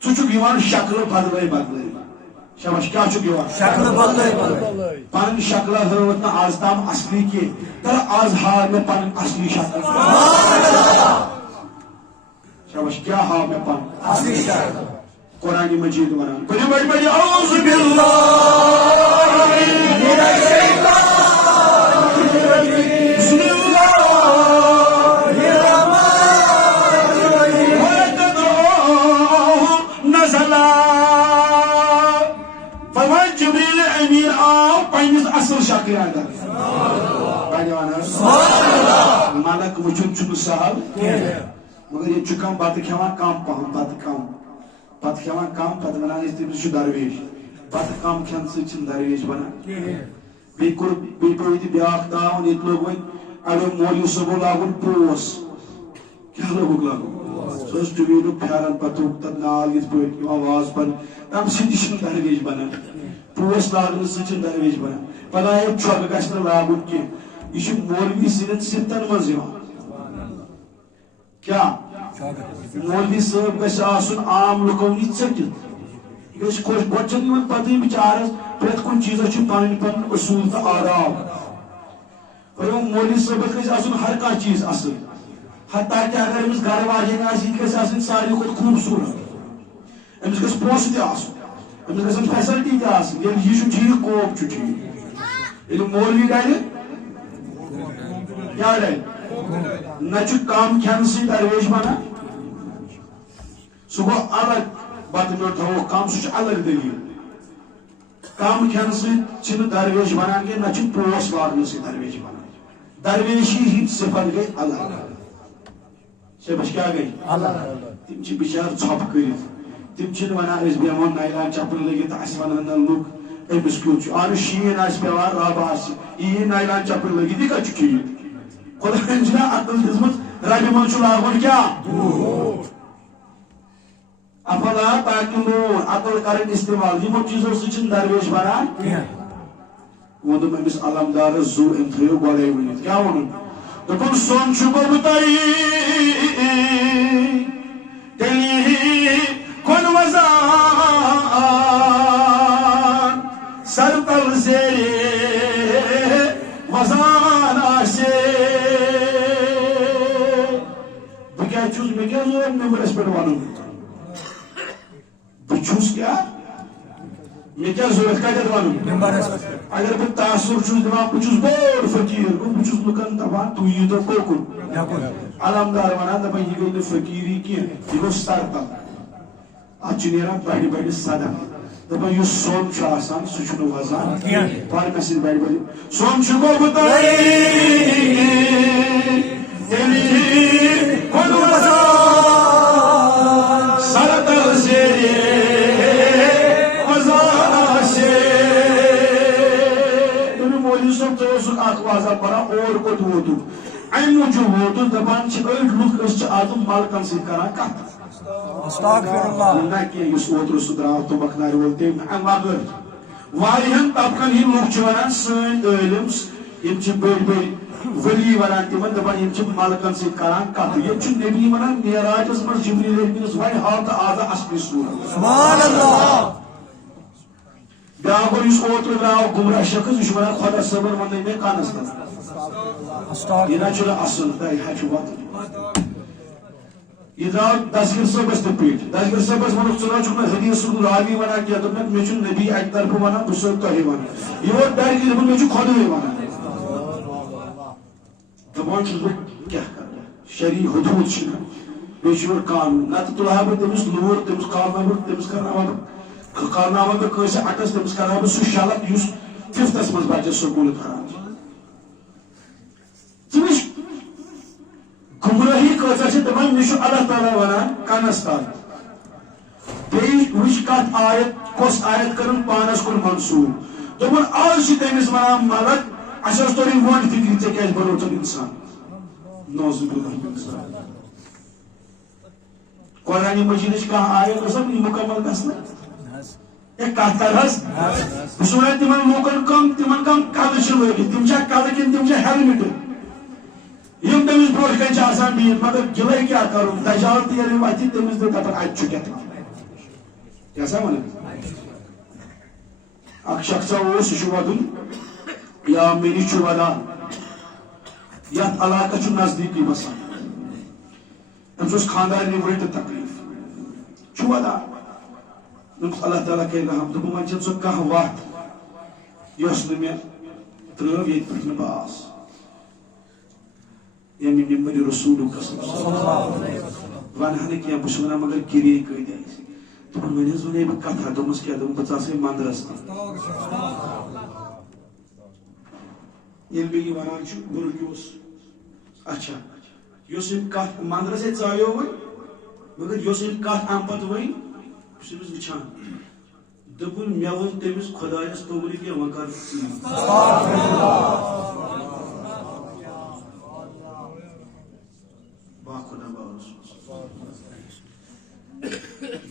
ژٕ چھُکھ یِوان شکلہٕ بدلٲے بدلٲے شاباش کیا چھُکھ یِوان شکلہٕ بدلٲے بدلٲے پنٕنۍ شکلہ ہٲوٕتھ نہٕ آز تام اصلی کینٛہہ تہٕ آز ہاو مےٚ پنٕنۍ اصلی شکل شاباش کیا ہاو مےٚ پنٕنۍ اصلی شکل قرآن مجید ونان پٔرِو بٔڑۍ بٔڑۍ اعوذ باللہ من الشیطان بسم اللہ الرحمن الرحیم ولقد رآه نزلا فرمان جبریل امین آو پننِس اصل شکلہِ اندر ملک وٕچھُن چھُنہٕ سہل مگر ییٚتہِ چھُ کانٛہہ بتہٕ کھٮ۪وان کم پہم بتہٕ کھٮ۪وان کم پتہٕ ونان أسۍ تٔمِس چھُ درویش بتہٕ کم کھٮ۪نہٕ سۭتۍ چھِنہٕ درویش بنان بیٚیہِ پیوٚو ییٚتہِ بیٛاکھ تاوُن ییٚتہِ لوگ وۄنۍ اڑیو مولوی صٲبو لاگُن پوس کیٛاہ لوگُکھ لاگُن سُہ اوس ٹُویٖلُک پھیرن پتہٕ تھوٚوُکھ تتھ نال یِتھ پٲٹھۍ یِوان واز پن تمہِ سۭتۍ تہِ چھِنہٕ درویش بنان پوس لاگنہٕ سۭتۍ چھِنہٕ درویش بنان پتہٕ آیو چۄکہٕ گژھِ نہٕ لاگُن کینٛہہ یہِ چھُ مولوی سٕنٛدٮ۪ن صفتن منٛز یِوان کیٛاہ مولوی صٲب گژھِ آسُن عام لُکو نِش ژٔٹِتھ یہِ گژھِ خۄش گۄڈٕ چھنہٕ یِوان پتہٕ بِچارس پرٛٮ۪تھ کُنہِ چیٖزس چھُ پنٕنۍ پنٕنۍ اصوٗل تہٕ آداب مولوی صٲبس گژھِ آسُن ہر کانٛہہ چیٖز اصٕل حتیٰ کہِ اگر أمِس گرٕ واجیٚنۍ آسہِ یہِ تہِ گژھِ آسٕنۍ ساروی کھۄتہٕ خوٗبصوٗرت أمِس گژھِ پونٛسہٕ تہِ آسُن أمِس گژھن فیسلٹی تہِ آسٕنۍ ییٚلہِ یہِ چھُ ٹھیٖک کوپ چھُ ٹھیٖک ییٚلہِ مولوی ڈلہِ کیٛاہ ڈلہِ نہ چھُ کم کھٮ۪نہٕ سۭتۍ درویش بنان سُہ گوٚو الگ بتہٕ مےٚ تھوٚوُکھ کم سُہ چھُ الگ دٔلیٖل کم کھٮ۪نہٕ سۭتۍ چھِنہٕ درویش بنان کینٛہہ نہ چھُ پوس لاگنہٕ سۭتۍ درویش بنان درویشی ہِنٛدۍ صفت گٔے الگ صفت کیٛاہ گٔے تِم چھِ بِچار ژھۄپہٕ کٔرِتھ تِم چھِنہٕ ونان أسۍ بیٚہمو نایلان چپل لٲگِتھ اَسہِ ونن نہٕ لُکھ أمِس کیُتھ چھُ اہن شیٖن آسہِ پیٚوان رب آسہِ یی نایلان چپل لٲگِتھ یہِ کتہِ چھُ ٹھیٖک خۄداین چھُنہ عقل دِژمٕژ ربہِ منٛز چھُ لاگُن کیٛاہ افلا تاکلون عقل کرٕنۍ استعمال یِمو چیٖزو سۭتۍ چھِنہٕ درویش بنان وۄنۍ دوٚپ أمِس علمدارس زُو أمۍ تھٲیِو گۄڈے ؤنِتھ کیٛاہ ووٚنُن دوٚپُن سۄن چھُ گوٚمُت تۄہہِ تیٚلہِ کُن وزان سر تل زیرِ وزان آسہِ بہٕ کیٛاہ چھُس مےٚ کیٛاہ لوگ نمبرس پٮ۪ٹھ ونُن بہٕ چھُس کیٛاہ مے کیا ضرورت کتھ ون اگر بہ تاثر چھس دِوان بہ چھس بوڑ فقیر گو بہ چھس لُکن دپان تُہۍ ییٖتو کوکُن علمدار ونان دپان یہِ گٔے نہٕ فقیٖری کینٛہہ یہِ گوٚو سرتل اتھ چھُ نیران بڑِ بڑِ صدق دپان یُس سوٚن چھُ آسان سُہ چھُنہٕ وزان پر مےٚ سۭتۍ بڑِ بڑِ سوٚن چھُ گوٚمُت سرتل سے مولوی صٲب تُہۍ اوسُکھ اکھ وازا پران اور کوٚت ووتُکھ امہِ موٗجوٗب ووتُس دپان چھِ أڑۍ لُکھ أسۍ چھِ آز ملکن سۭتۍ کران کتھ نہ کینٛہہ یُس اوترٕ سُہ درٛاو تُمبکھ نارِ وول تٔمۍ مگر واریاہن طبقن ہٕنٛدۍ لُکھ چھِ ونان سٲنۍ عٲلِم یِم چھِ بٔڑۍ بٔڑۍ ولی ونان تِمن دپان یِم چھِ ملکن سۭتۍ کران کتھ ییٚتہِ چھُ نبی ونان معراجس منٛز جبریٖل أمِس وۄنۍ ہاو تہٕ آزا اصلی صوٗرت بیاکھ گوٚو یُس اوترٕ درٛاو گمراہ شخص یہِ چھُ ونان خۄدا صٲبن ووٚنُے مےٚ کانس منٛز یہِ نہ چھُنہٕ اصل تۄہہِ ہا چھُ وتھ یہ درٛاو دسگیر صٲبس تہِ پیٚٹھۍ دسگیر صٲبس ووٚنُکھ ژٕ نہ چھُکھ نہٕ حدیثُک راوی ونان کینٛہہ دوٚپنکھ مےٚ چھُ نبی اکہِ طرفہٕ ونان بہٕ چھُسو تۄہہِ ونان یہِ ووت ڈرِ کہِ دوٚپُن مےٚ چھُ خۄداے ونان دپان چھُس بہٕ کیاہ کرٕ شرعی حدوٗد چھِنہٕ بیٚیہِ چھُ یورٕ قانوٗن نتہٕ تُلہٕ ہا بہٕ تٔمِس لوٗر تٔمِس کھالناو بہٕ تٔمِس کرناوہا بہٕ کٲنٛسہِ اٹس تٔمِس کرہا بہٕ سُہ شلت یُس ففتس منٛز بچس سکوٗل کران چھُ ژٕ وٕچھ گمراہی کۭژاہ چھِ دپان مےٚ چھُ اللہ تعالیٰ ونان کنس تل بیٚیہِ وٕچھ کتھ آیت کۄس آیت کٔرٕن پانس کُن منسوٗب دوٚپُن آز چھِ تٔمِس ونان ملک اسہِ اوس تورٕے وۄنٛڈ فکرِ ژےٚ کیازِ بنووُتھ انسان نوزُ باللہ انسان قرآنِ مجیدٕچ کانٛہہ آیت ٲسا مُکمل گژھنہٕ کتھ کر حظ بہٕ چھُس ونان تِمن لوٗکن تِمن کم کلہٕ چھِ لٲگِتھ تِم چھا کلہٕ کِنہٕ تِم چھا ہیلمٹہٕ یِم تٔمِس برونٛٹھ کنہِ چھِ آسان بِہِتھ مگر گِلے کیاہ کرُن دجال تیرِ وتھِ تٔمِس دِ دپان اتہِ چھُ کیٛاہ سا ونان اکھ شخصا اوس سُہ چھُ ودُن یا میری چھُ ودان یتھ علاقس چھُ نزدیٖکی بسان أمِس اوس خاندارنہِ ؤٹہِ تکلیٖف چھُ ودان دوٚپُس اللہ تعالیٰ کرِ رحم دوٚپُن وۄنۍ چھَنہٕ سۄ کانٛہہ وتھ یۄس نہٕ مےٚ ترٲو ییٚتہِ پٮ۪ٹھ نہٕ بہٕ آس ییٚمہِ نِمبرِ رسوٗلُک قسم ونہا نہٕ کینٛہہ بہٕ چھُس ونان مگر گِرے کۭتیاہ ٲسۍ دوٚپُن وۄنۍ حظ ونے بہٕ کتھا دوٚپمس کیٛاہ دوٚپُن بہٕ ژاسے منٛدرس تل ییٚلہِ مےٚ یہِ ونان چھُ بہٕ رُکیوس اچھا یۄس أمۍ کتھ منٛدرس ہے ژایو وۄنۍ مگر یۄس أمۍ کتھ امہِ پتہٕ ؤنۍ بہٕ چھُس أمِس وٕچھان دوٚپُن مےٚ ووٚن تٔمِس خۄدایس توٚمُرِ کینٛہہ وۄنۍ کر با خۄدا بارس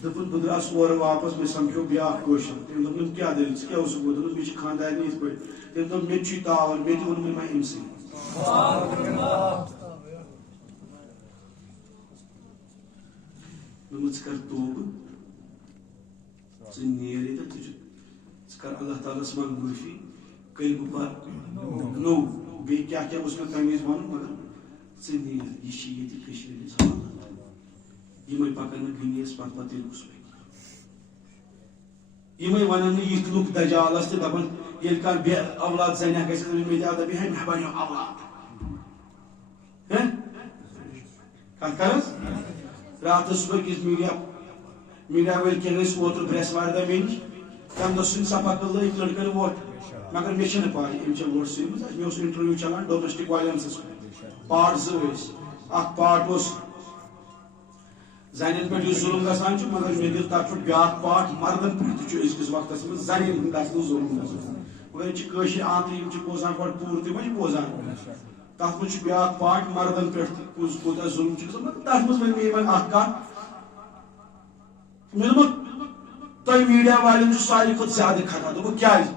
دوٚپُن بہٕ درٛاس اورٕ واپس مےٚ سمکھیو بیاکھ کٲشُر تٔمۍ دوٚپُن کیٛاہ دٔلیٖل ژٕ کیٛاہ اوسُکھ گوٚمُت دوٚپُس مےٚ چھِ خاندارنہِ یِتھ پٲٹھۍ تٔمۍ دوٚپ مےٚ تہِ چھُے تاوان مےٚ تہِ ووٚنمُے وۄنۍ أمسٕے دوٚپمُت ژٕ کر توبہٕ ژٕ نیر ییٚتہِ ژٕ کر اللہ تعالیٰ ہس منٛگ معٲفی کٔرۍ بہٕ پتہٕ نوٚو بیٚیہِ کیٛاہ کیٛاہ اوس مےٚ تمہِ وِزِ ونُن مگر ژٕ نیر یہِ چھِ ییٚتہِ کٔشیٖرِ ہِنٛز حالت یِمے پکن نہٕ گٔنیس پتہٕ تیٚلہِ کُس پکہِ یِمے ونن نہٕ یِتھ لُکھ دجالس تہِ دپان ییٚلہِ کانٛہہ بے اولاد زنہِ گژھِ مےٚ تہِ دپہِ ہے مےٚ بنیو اولاد کتھ کر حظ راتس صبح أکِس میٖڈیا وٲلۍ کینٛہہ ٲسۍ اوترٕ برٛیسوارِ دۄہ مےٚ نِش تمہِ دۄہ سٕنٛدِ صفا لٲگۍ لڑکن ووٹ مگر مےٚ چھنہٕ پاے أمۍ چھےٚ ووٹ سۭتۍ مےٚ اوس انٹرویو چلان ڈومیسٹک وایلنسس پٮ۪ٹھ پارٹ زٕ ٲسۍ اکھ پارٹ اوس زنٮ۪ن پٮ۪ٹھ یُس ظُلم گژھان چھُ مگر مےٚ دیُت تتھ پٮ۪ٹھ بیاکھ پارٹ مردن پٮ۪ٹھ تہِ چھُ أزکِس وقتس منٛز زنٮ۪ن ہُنٛد گژھِ نہٕ ظُلم گژھُن مگر یہِ چھِ کٲشِر آنٛترٕ یِم چھِ بوزان گۄڈٕ پوٗرٕ تہِ ما چھِ بوزان تتھ منٛز چھُ بیاکھ پارٹ مردن پٮ۪ٹھ تہِ کُس کوٗتاہ ظُلم چھُ گژھان مگر تتھ منٛز ؤنۍ مےٚ یِمن اکھ کتھ مےٚ دوٚپُکھ تۄہہِ میٖڈیا والٮ۪ن چھُ ساروی کھۄتہٕ زیادٕ خطا دوٚپُکھ کیٛازِ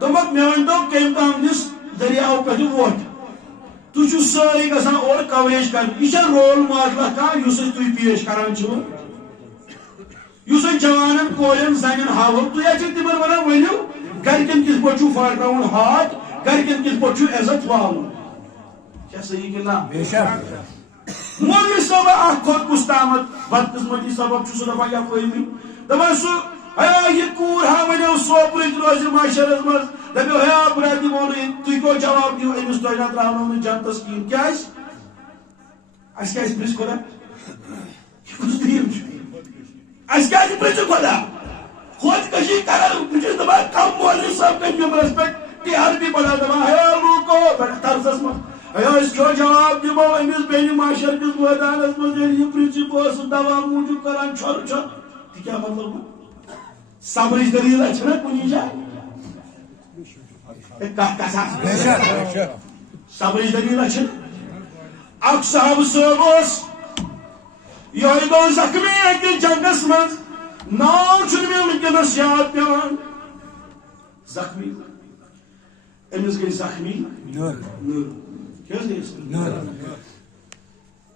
دوٚپُکھ مےٚ ؤنۍتو کٔمۍ تام دِس دٔریاو پٮ۪ٹھٕ ووٹ تُہۍ چھِو سٲری گژھان اورٕ کوریج کرنہِ یہِ چھا رول ماڈلا کانٛہہ یُس أسۍ تُہۍ پیش کران چھِو یُس أسۍ جوانن کورٮ۪ن زنٮ۪ن ہاوو تُہۍ ٲسِو تِمن ونان ؤنِو گرِکٮ۪ن کِتھ پٲٹھۍ چھُو پھاٹراوُن ہاتھ گرِکٮ۪ن کِتھ پٲٹھۍ چھُو عزت والُن کیٛاہ صحیح کِنہٕ نہ مولوی صٲب اکھ کھوٚت کُستامت بدقسمتی سبب چھُ سُہ دپان یپٲرۍ دپان سُہ یہ کور ہا ونو سوپرچ روز معاشرس مز دپو ہے برا دمو تھی کو جواب دیو امس تہ نہ تراونو جنتس کین کیا اس کیا پرس خدا کس دین اس کیا پرس خدا خود کشی کر بچ دبا کم مولوی صاحب کم ریسپیکٹ ٹی آر پی بڑا دبا ہے لوکو ترسس مز ہے اس کو جواب دیو امس بین معاشر کس میدانس مز یہ پرس بوس دوا موجود کران چھر چھر کیا مطلب صبرچ دلیل اچھا کن جائے صبرچ دلیل اچھا اک صاحب صاحب یہ گو زخمی اکس جنگس مز ناو مے ونکس یاد پیوان زخمی امس گئی زخمی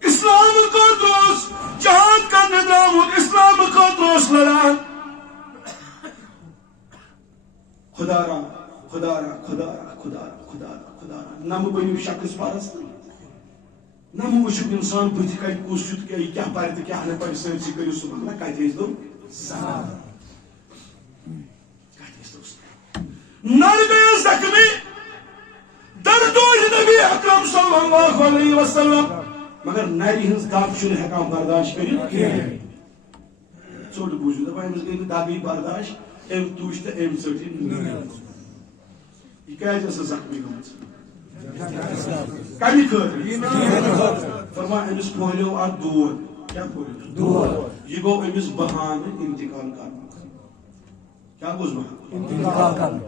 اسلام خاطر جہاد کرنے درامت اسلام خاطر لڑان خدا را خدا را خدا را خدا را خدا را خدا را نم بنو شخص پرست نم وچ انسان بت کر کس چھ کیا پڑھ تو کیا نہ پڑھ سرسی کرو سبحان اللہ کتھ دو سلام کتھ دو نر گیا زخمی درد نبی اکرم صلی اللہ علیہ وسلم مگر نری ہز دب چھ ہکان برداشت کرت ژوٹ بوجھ دپان امس گئی دبی برداشت ام توش تو ام ژٹن یہ کیازِ ٲس زخمی گٔمٕژ کمی خٲطرٕ فرما امس پھہلیو اتھ دود کیا پھہلیو یہ گوٚو امس بہانہٕ انتقال کرنُک کیا گوٚس بہانہٕ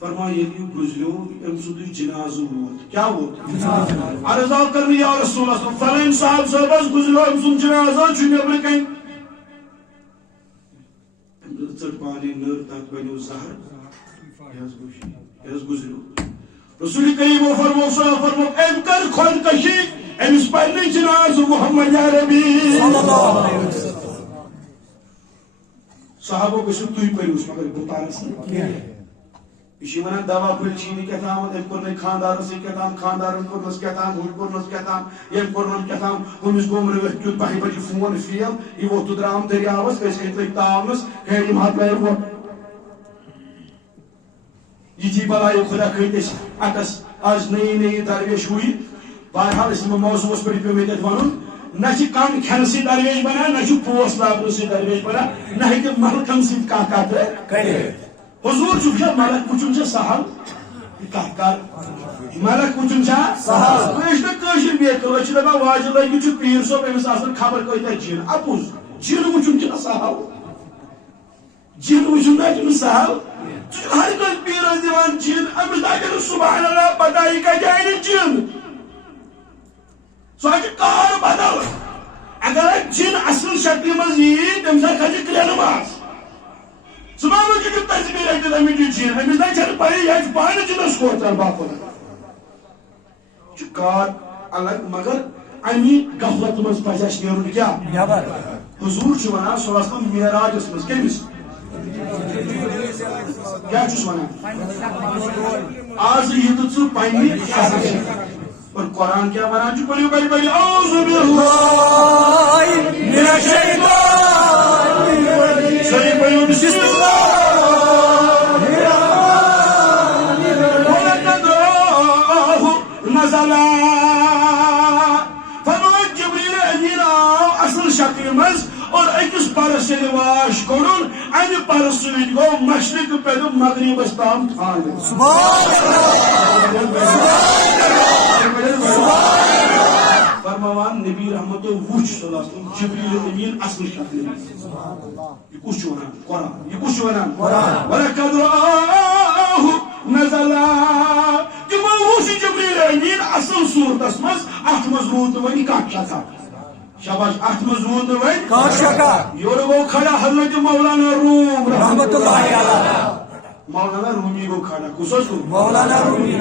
فرما ییٚلہِ گُزریو أمۍ سُنٛدُے جنازٕ ووت کیا ووت عرض آو کرنہٕ یا رسول اللہ فلٲنۍ صاحب صٲبس گُزریو أمۍ سُنٛد جنازٕ چھُ نیٚبرٕ کَنۍ ژٹ پانے نر تک بنو زہر گزریو رسول کریم فرمو فرمو ام کر خود کشی امس پنہ جناز محمد عربی صحابو گھو تھی پروس مگر بتارس یہ دوا پھل چینی کیا تھا ام کور خاندار سی خاندار کورنس کیا ہو کورنس کیا یم کورن کیا ہمس گوم رات کیت 12 بجے فون فیل یہ ووت درام دریاوس اس کھت تاونس خیریم ہاتھ لائے وہ یہ جی بلائی خدا کھتس اکس آج نئی نئی درویش ہوئی بہرحال اس موضوع پہ پیو ون نہ کم کھین سی درویش بنا نہ پوس لاگن سی درویش بنا نہ ہیکہ ملکن سی کت حضور چھ ملک وچن چھ سہل کت کر ملک وچن چھ سہل کشر بیکل دپان واجہ لگی پیر صوب امس آسان خبر کتہ جن اپوز جن وچن چھ سہل جن وچن چھ سہل ہر کس پیر دان جن امس دہ سبحان اللہ پتہ یہ کتہ آئی جن سو کار بدل اگر جن اصل شکل مز یہ تم سات کھسہ کرین ماس صبح تصویر اتنے امچ جن امس دہ پہ یہ پانے جنس کھوتان باپت کار الگ مگر امی غفلت مز پہ نیرن کیا حضور ونان صلی اللہ علیہ وسلم معراجس مز کمس کیا ونان آز یہ پنہ اور قرآن کیا ونان پڑھو بڑی بڑی اعوذ باللہ من الشیطان صحیح پڑھو بسم اللہ ولقد رآہ نزلا فرمایا جبریل امین آو اصل شکل مز اور اکس پرس واش کورن امہ پر ست گو مشرق پہ مغرب تام تھان فرمان نبی رحمت وچ صلی اللہ علیہ وسلم جبریل امین اصل شکل یہ کس ونان قرآن یہ کس ونان ولقد رآہ نزلا تمو وچ جبریل امین اصل صورتس مز ات مز رود ون کت شکا شاباش ات مز رود ون کت شکا یور گو کھڑا حضرت مولانا روم رحمت اللہ علیہ مولانا رومی کو کھڑا کس مولانا رومی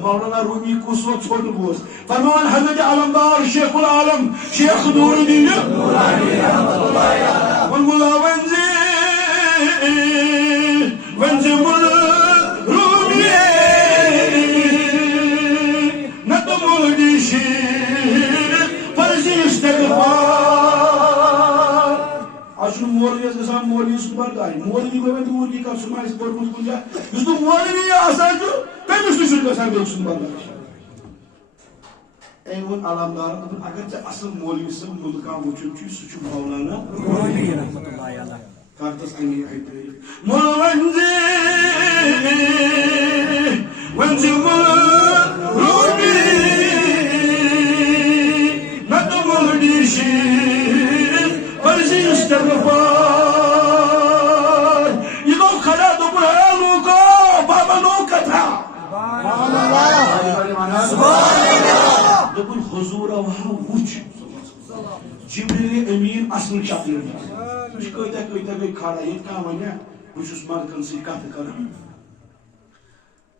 مولانا رومی کس چھوٹ بوس فرمان حضرت علمدار شیخ العالم شیخ نور الدین نورانی رحمت اللہ علیہ والملا ونزی مل رومی نتمل دیشی فرزی استغفار آج چھُنہٕ مولوِیَس گژھان مولوی سُنٛد برداش مولوی گوٚو دوٗر کی کَتھ سُہ ما آسہِ پوٚرمُت کُنہِ جایہِ یُس نہٕ مولوی آسان چھُ تٔمِس تہِ چھُنہٕ گژھان بیٚیہِ سُنٛد برداش أمۍ ووٚن علامدارن دوٚپُن اگر ژےٚ اصٕل مولوی صٲب مُلکا وٕچھُن چھُے سُہ چھُ مولانا رومی رحمت اللہ علیہ کر تس امی آیہِ تٲریٖف مولوی ونزِ رومی نتہٕ مولوی شیٖر فرضی استغفار یہ گوٚو کھڑا دوٚپُن ہے لوٗکو بابا نو کتھا دوٚپُن حضوٗرا وٕچھ جبریل امین اصل شکل وٕچھ کۭتیاہ کۭتیاہ گٔے کھڑا ییٚتہِ کانٛہہ وَنیا بہٕ چھُس ملکن سۭتۍ کتھٕ کران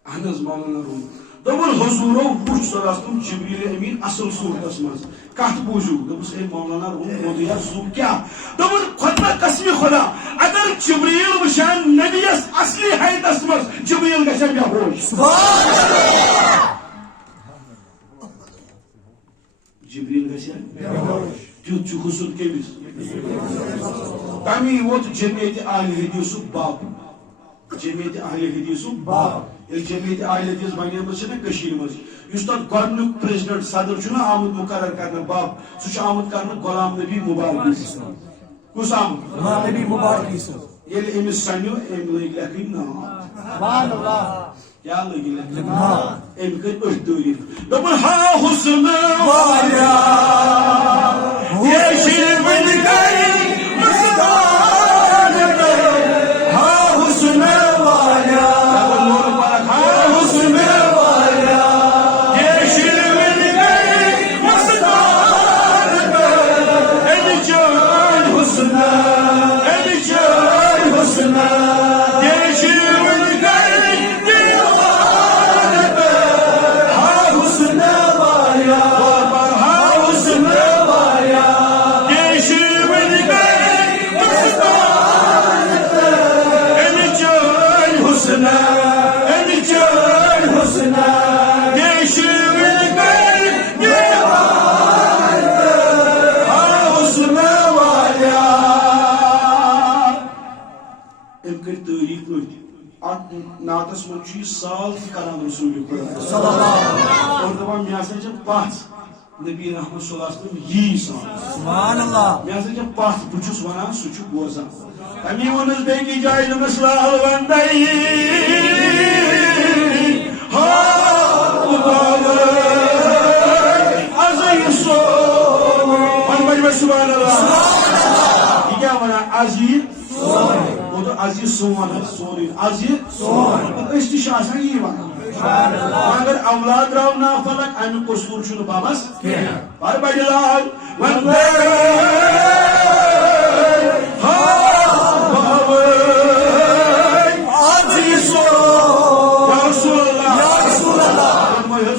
اہن حظ مولانا روم دوٚپُن حضوٗرو وٕچھ صلی اللہ علیہ جبریل امین اصل صوٗرتس منٛز کتھ بوٗزِو دوٚپُس ہے مولانا روم مودیا زُو کیٛاہ دوٚپُن خۄدا قسمِ خۄدا اگر جبریل وٕچھان نبیس اصلی حیتس منٛز جبریل گژھِ مےٚ ہوش جبریل گژھِ تیُتھ چھُ حسن کٔمِس تمی ووت جمعیت اہل حدیثُک باب جمعیت اہل حدیثُک باب ییٚلہِ جمعیت اہل حدیث بنیمٕژ چھےٚ نا کٔشیٖرِ منٛز یُس تتھ گۄڈنیُک پریزیڈنٹ صدر چھُ نا آمُت مُقرر کرنہٕ باب سُہ چھُ آمُت کرنہٕ غلام نبی مبارکی کُس آمُت غلام نبی مبارکی صٲب ییٚلہِ أمِس سنیو أمۍ لٲگۍ لیکھٕنۍ ناو کیٛاہ لٲگۍ لیکھٕنۍ أمۍ کٔرۍ أتھۍ تعریٖف دوٚپُن ہا حسن نعتس منٛز چھُ یہِ سال تہِ کران رسول اور دپان مےٚ ہسا چھِ پژھ نبی رحمت صلی اللہ علیہ وسلم یی سال مےٚ ہسا چھِ پژھ بہٕ چھُس ونان سُہ چھُ بوزان تمی ووٚنُس بیٚکہِ جایہِ دوٚپمس لال وندے سبحان اللہ یہ کیا ونان از یی از یہ سون سورُے از یہ أسۍ تہِ چھِ آسان یی ونان مگر اولاد درٛاو نافرق امیُک قصوٗر چھُنہٕ ببس کینٛہہ بڑِ لال وندے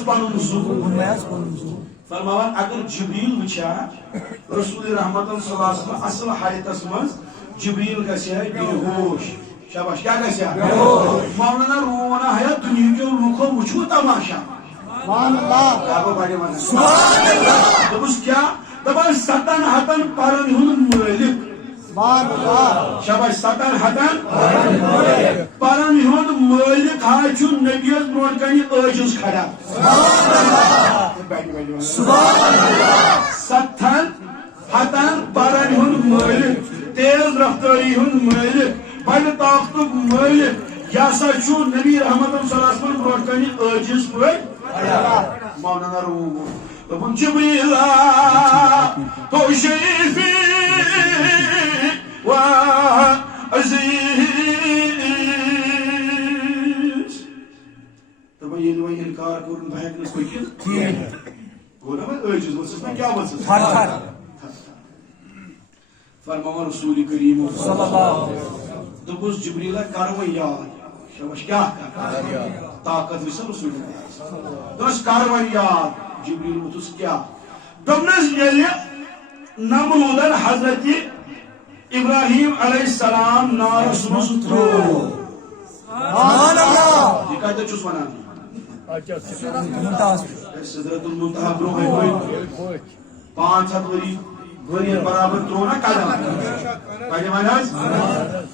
پنُن زُو فرماوان اگر جبریل وٕچھا رسول رحمت صلی اللہ علیہ وسلم اصل حیتس منٛز جبریل گژھِ ہے بے ہوش شاباش کیا گژھِ ہے مولانا روم ونان ہے دُنہیٖکیو لُکو وٕچھوٕ تماشا دوٚپُس کیٛاہ دپان 7 ہتن پرن ہُنٛد مٲلِک شاباش 7 ہتن پرن ہُنٛد مٲلِک حظ چھُ نبیَس برونٛٹھ کنہِ عٲجِز کھڑا 7 ہتن پرن ہُنٛد مٲلِک تیز رفتاری ہُنٛد مٲلِک بڑِ طاقتُک مٲلِک یہِ ہسا چھُ نبی رحمت صلی اللہ علیہ وسلم برونٛٹھ کنہِ عٲجِز پٲٹھۍ مولانا روم دوٚپُن جبریلا تو شریفی وعزیز دوٚپُن ییٚلہِ وۄنۍ اِنکار کوٚرُن بہٕ ہٮ۪کہٕ نہٕ پٔکِتھ گوٚو نا وۄنۍ عٲجِز ؤژھٕس نا کیٛاہ ؤژھٕس فرماوان رسول کریم دوٚپُس جبریلا کر وۄنۍ یاد شاباش کیٛاہ کر طاقت وٕچھسا رسول دوٚپُس کر وۄنۍ یاد جبریل ووٚتھُس کیٛاہ دوٚپنس ییٚلہِ نمرودن حضرت ابراہیم علیہ السلام نارس منٛز ترٛوو یہِ کتٮ۪تھ چھُس ونان سدرت المنتہا برونٛہہ 500 ؤری برابر ترٛوو نا قدم بڑے مانس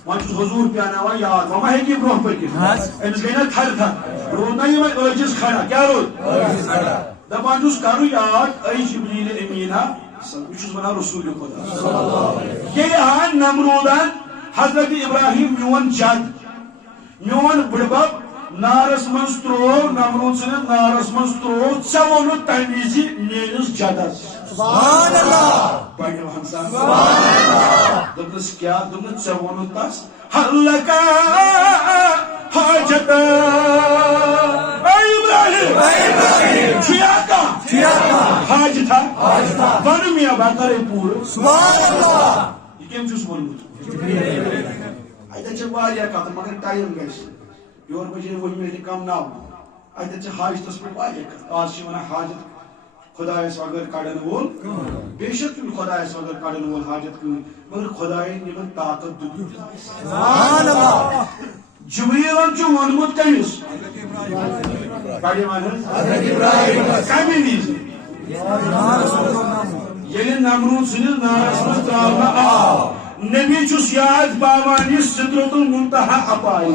وہاں حضور پیاناوان یاد وہاں ہے کہ برہ پکر امس گئی نا تھر تھر رود نا یہ اجس کھڑا کیا رود دپان چھس کرو یاد اے جبریل امینا بہ چھس ونان رسول خدا یہ ہان نمرودان حضرت ابراہیم میون جد میون بڑبب نارس من ترو نمرود سن نارس من ترو ژے وونت تمہ وز میٲنس جدس سبحان اللہ بڑے ہمسان سبحان اللہ دپنس کیا دپنس ژے وونت تس حلقا حاجت اے ابراہیم چھیا کا حاجتھا ون میاں بہ کرے پور سبحان اللہ یہ کم چھس وونمت اتن چھ واریاہ کتھ مگر ٹائم گژھِ یور بجے وہ منٹ کم نو اتن حاجتس پہ واریاہ کتھ آج ونان حاجت خدایس اگر کڑن وول بے شک خدایس اگر کڑن وول حاجت کن مگر خدائن یمن طاقت دیت سبحان اللہ جبریلن چھ وونمت کمس کڑی ون حضرت ابراہیم کمہ وز ییٚلہِ نمرود سٕنٛدِس نارس منٛز ترٛاونہٕ آو نبی چھُس یاد پاوان یہِ سدرۃ المنتہا اپایہِ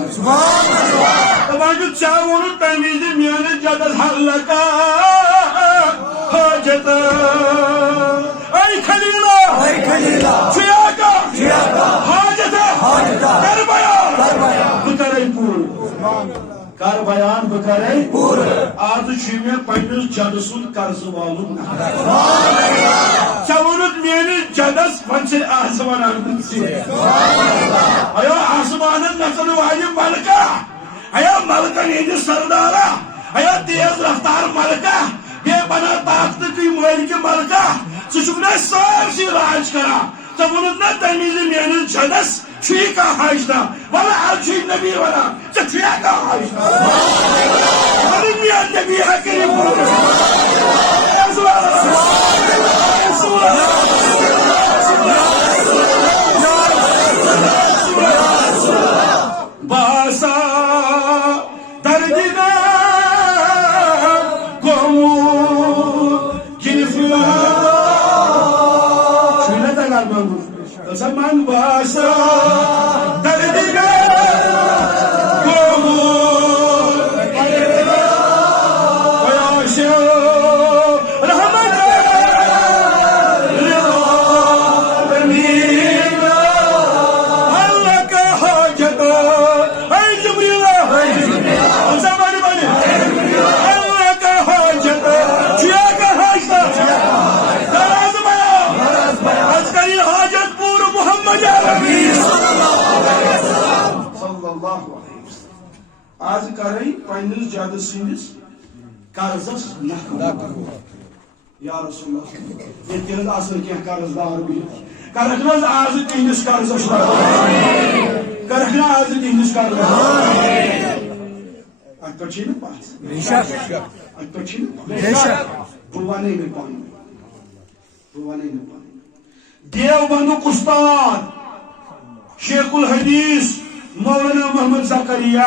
دپان چھُ ژےٚ ووٚنُتھ تمہِ وِزِ میٲنِس جدس حلقا حاجت اے خلیلا چھُیا کا حاجت کر بیان بہٕ کرے پوٗرٕ کر بیان بہٕ کرے پوٗرٕ آز چھُ مےٚ پننِس جدٕ سُنٛد قرض والُن ژےٚ ووٚنُتھ میٲنِس جدس وۄنۍ چھے آز ونان بہٕ ژےٚ ایا آسمانن نژن والہِ ملکہ ایا ملکن ہٕنٛدِ سردارا ایا تیز رفتار ملکہ بیٚیہِ بنان طاقتٕکۍ مٲلکہِ ملکہ ژٕ چھُکھ نا سٲرسٕے راج کران ژےٚ ووٚنُتھ نا تمہِ وِزِ میٲنِس جدس چھُے کانٛہہ حاجتہ وَلہٕ آز چھُے نبی ونان ژےٚ چھُیا کانٛہہ حاجتہ وَلہٕ میون نبی ہا کٔرِو باسا دردنا گومُت گرفتار چھُنا تگان منگُن ژٕ منگ باسا دردنا آج کریں پنس جد سندس قرضس نقل یا رسول اللہ یہ تیز آسن کی قرض دار بہت کرک نا آز تہندس قرضس کرک نا آز تہندس قرض ات پہ چھ پتہ ات پہ چھ بہ ونے پن دیو بندک استاد شیخ الحدیث مولانا محمد زکریا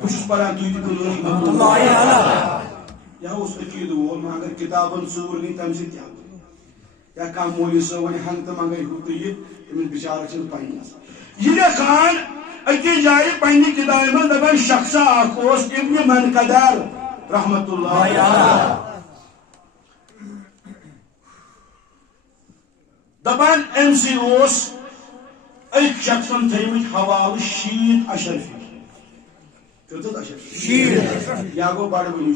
بہت پران تھی تھی رحمت اللہ یہ عقید وول مگر کتابن ژور نی تم سی یا کم مولی صاحب ون ہنگ تو منگے ہو تو یہ تمس بچار پی یہ خان اکی جائے پنہ کتاب من دپان شخص اخ ابن منقدر رحمت اللہ دپان ام سی ایک شخص تھمت حوالہ 60 اشرفی یا گو بڑ ونی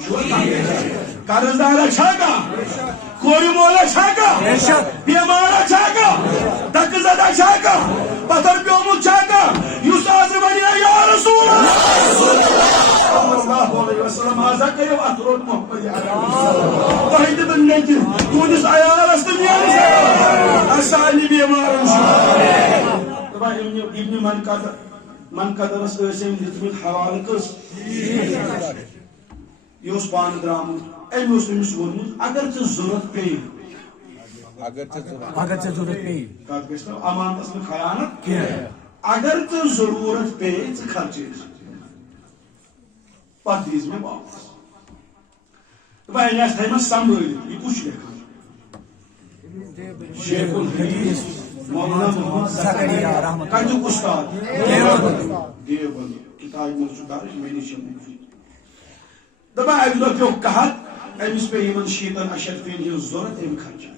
قرض دارا چھا کور مولا چھا بیمارا چھا دک زدہ چھا پتھر پیومت چھا اس آز ونیا یا رسول اللہ علیہ وسلم آزا کرو ات روٹ محمد تہ دن نیت تہندس عیالس تو میانس سارے بیمارن ابن منقدرس دتمت حوالہ کس یہ پان درامت امس وونمت اگر ژے ضرورت پی کت گھس امانتس میں خیانت اگر ژے ضرورت پی ژے خرچ پتہ دیز مے واپس تھمت سنبھالت یہ کچھ لکھان شیخ الحدیث مولانا محمد زکریا رحمت کتک استاد دیوبند دیوبند کتاب مجھ درج میں نش دپا اکہ دہ پیو قحط امس پہ ان شیتن اشرفین ہن ضرورت ام خرچہ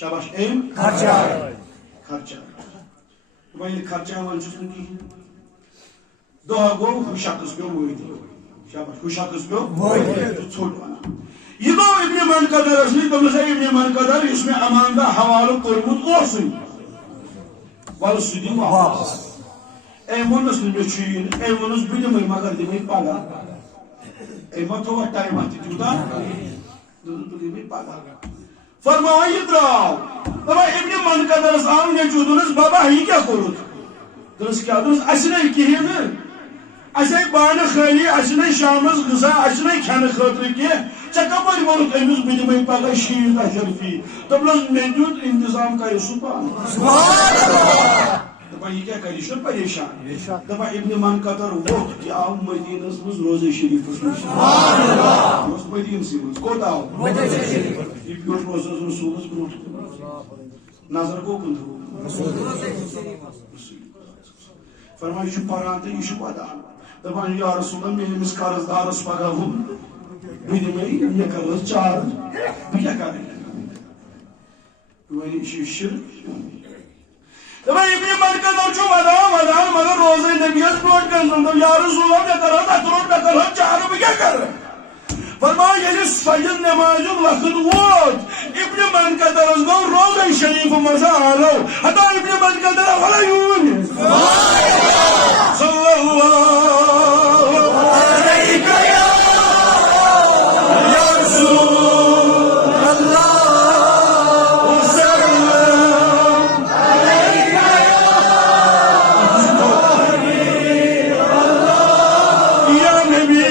شاباش ام خرچہ وہی خرچہ ون کہین دہ گو ہو شخص پیو وٲتِتھ شاباش ہو شخص پیو ژھوٚٹ ونان یہ گو ابن منقدر نش دس ابن منقدر اس میں اماندہ حوالہ کورمت اوسے ول سہ دِ واپس ام وونس مےٚ چھُ یُن ام وونس بہٕ دِمے مگر دِمے پگاہ ام ما تھوٚو اتھ ٹایما تہِ تیوٗتاہ دوٚپُس بہٕ دِمے پگاہ فرماوان یہ درٛاو دپان ابن منقدرس آو نیٚچوٗ دوٚپنس بابا یہِ کیٛاہ کوٚرُتھ دوٚپنس کیٛاہ دوٚپنس اسہِ نَے کِہیٖنۍ نہٕ اسے بانہٕ خٲلی اسہِ نَے شامس غذا اسہِ نَے کھٮ۪نہٕ خٲطرٕ کینٛہہ ژےٚ کپٲرۍ ووٚنُکھ أمِس بہٕ دِمے پگاہ 60 دوٚپنس مےٚ دیُت انتظام کرِ سُہ پانہٕ دپان یہ کیا کری چھُ پریشان دپان ابن منقدر ووٚتھ یہِ آو مدینس منٛز روزے شریفس منٛز یہِ اوس مدینسٕے منٛز کوٚت آو یہِ بیوٗٹھ روزس رسوٗلس برونٛٹھ نظر کوکُن فرمان یہ پران تو یہ ودان دپان یا رسول اللہ میں امس قرض دارس پگہ وون بہ دمے مےٚ کر چارج بہ کیا کرٕ وۄنۍ یہِ چھُ شرک دپان ابن منقدر چھُ ودان مگر روزے نبیس برونٛٹھ کن دوٚپ یا رسول اللہ مےٚ کر اتھ روٹ مےٚ کر چارج بہ کیا کرٕ فرمان ییٚلہِ فجر نمازُک وقت ووت ابن منقدرس گوٚو روزے شریف منٛز آلو ہتا ابن منقدر ولا یوٗن صلی اللہ علیہ یا رسول اللہ وسلم یا نبی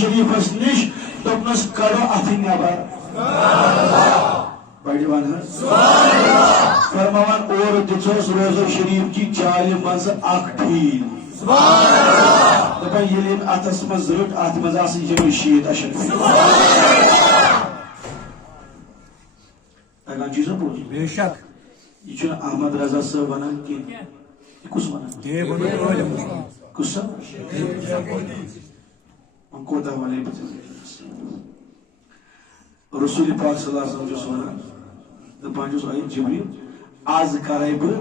شریفس نش دپنس کڑو اتھ نبر بڑی ون فرمان اور دژوس روزہ شریف کی جالہِ منٛز اکھ ٹھیٖل دپان ییٚلہِ أمۍ اتھس منٛز رٔٹ اتھ منٛز آسن یِمے 60 اشرفی تگان چیٖزا بوٗز بے شک یہ چھُنہٕ احمد رضا صٲب ونان کینٛہہ یہِ کُس ونان دیوبند عالم کُس کوتاہ ونے رسول پاک صلی اللہ علیہ وسلم چھُس ونان دپان چھُس اے جبریل آز کرے بہٕ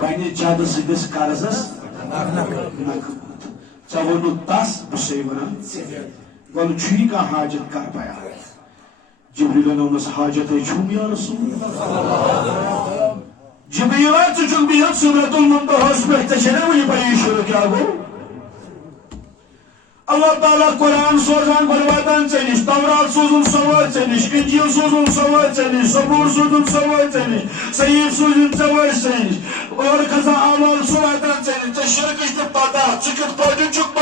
پننہِ جدٕ سٕنٛدِس قرضس نکھٕ ژےٚ ووٚنُتھ تس بہٕ چھُسے ونان وۄنۍ چھُے کانٛہہ حاجت کر بیان جبریلن ووٚنُس حاجتے چھُم یا رسول جبریلا ژٕ چھُکھ بِہِتھ سِدرۃ المنتہاہس پٮ۪ٹھ ژےٚ چھےٚ نا وٕنہِ پَیی شروع کیٛاہ گوٚو اللہ تعالیٰ قرآن سوزان بربادان ژےٚ نِش تورات سوزُن سوال ژےٚ نِش انجیل سوزُن سوال ژےٚ نِش زبور سوزُن سوال ژےٚ نِش صحیح سوزُن سوال ژےٚ نِش اور کھسان اعمال سُہ واتان ژےٚ نِش ژےٚ شرکٕچ تہِ پتہ ژٕ کِتھ پٲٹھۍ چھُکھ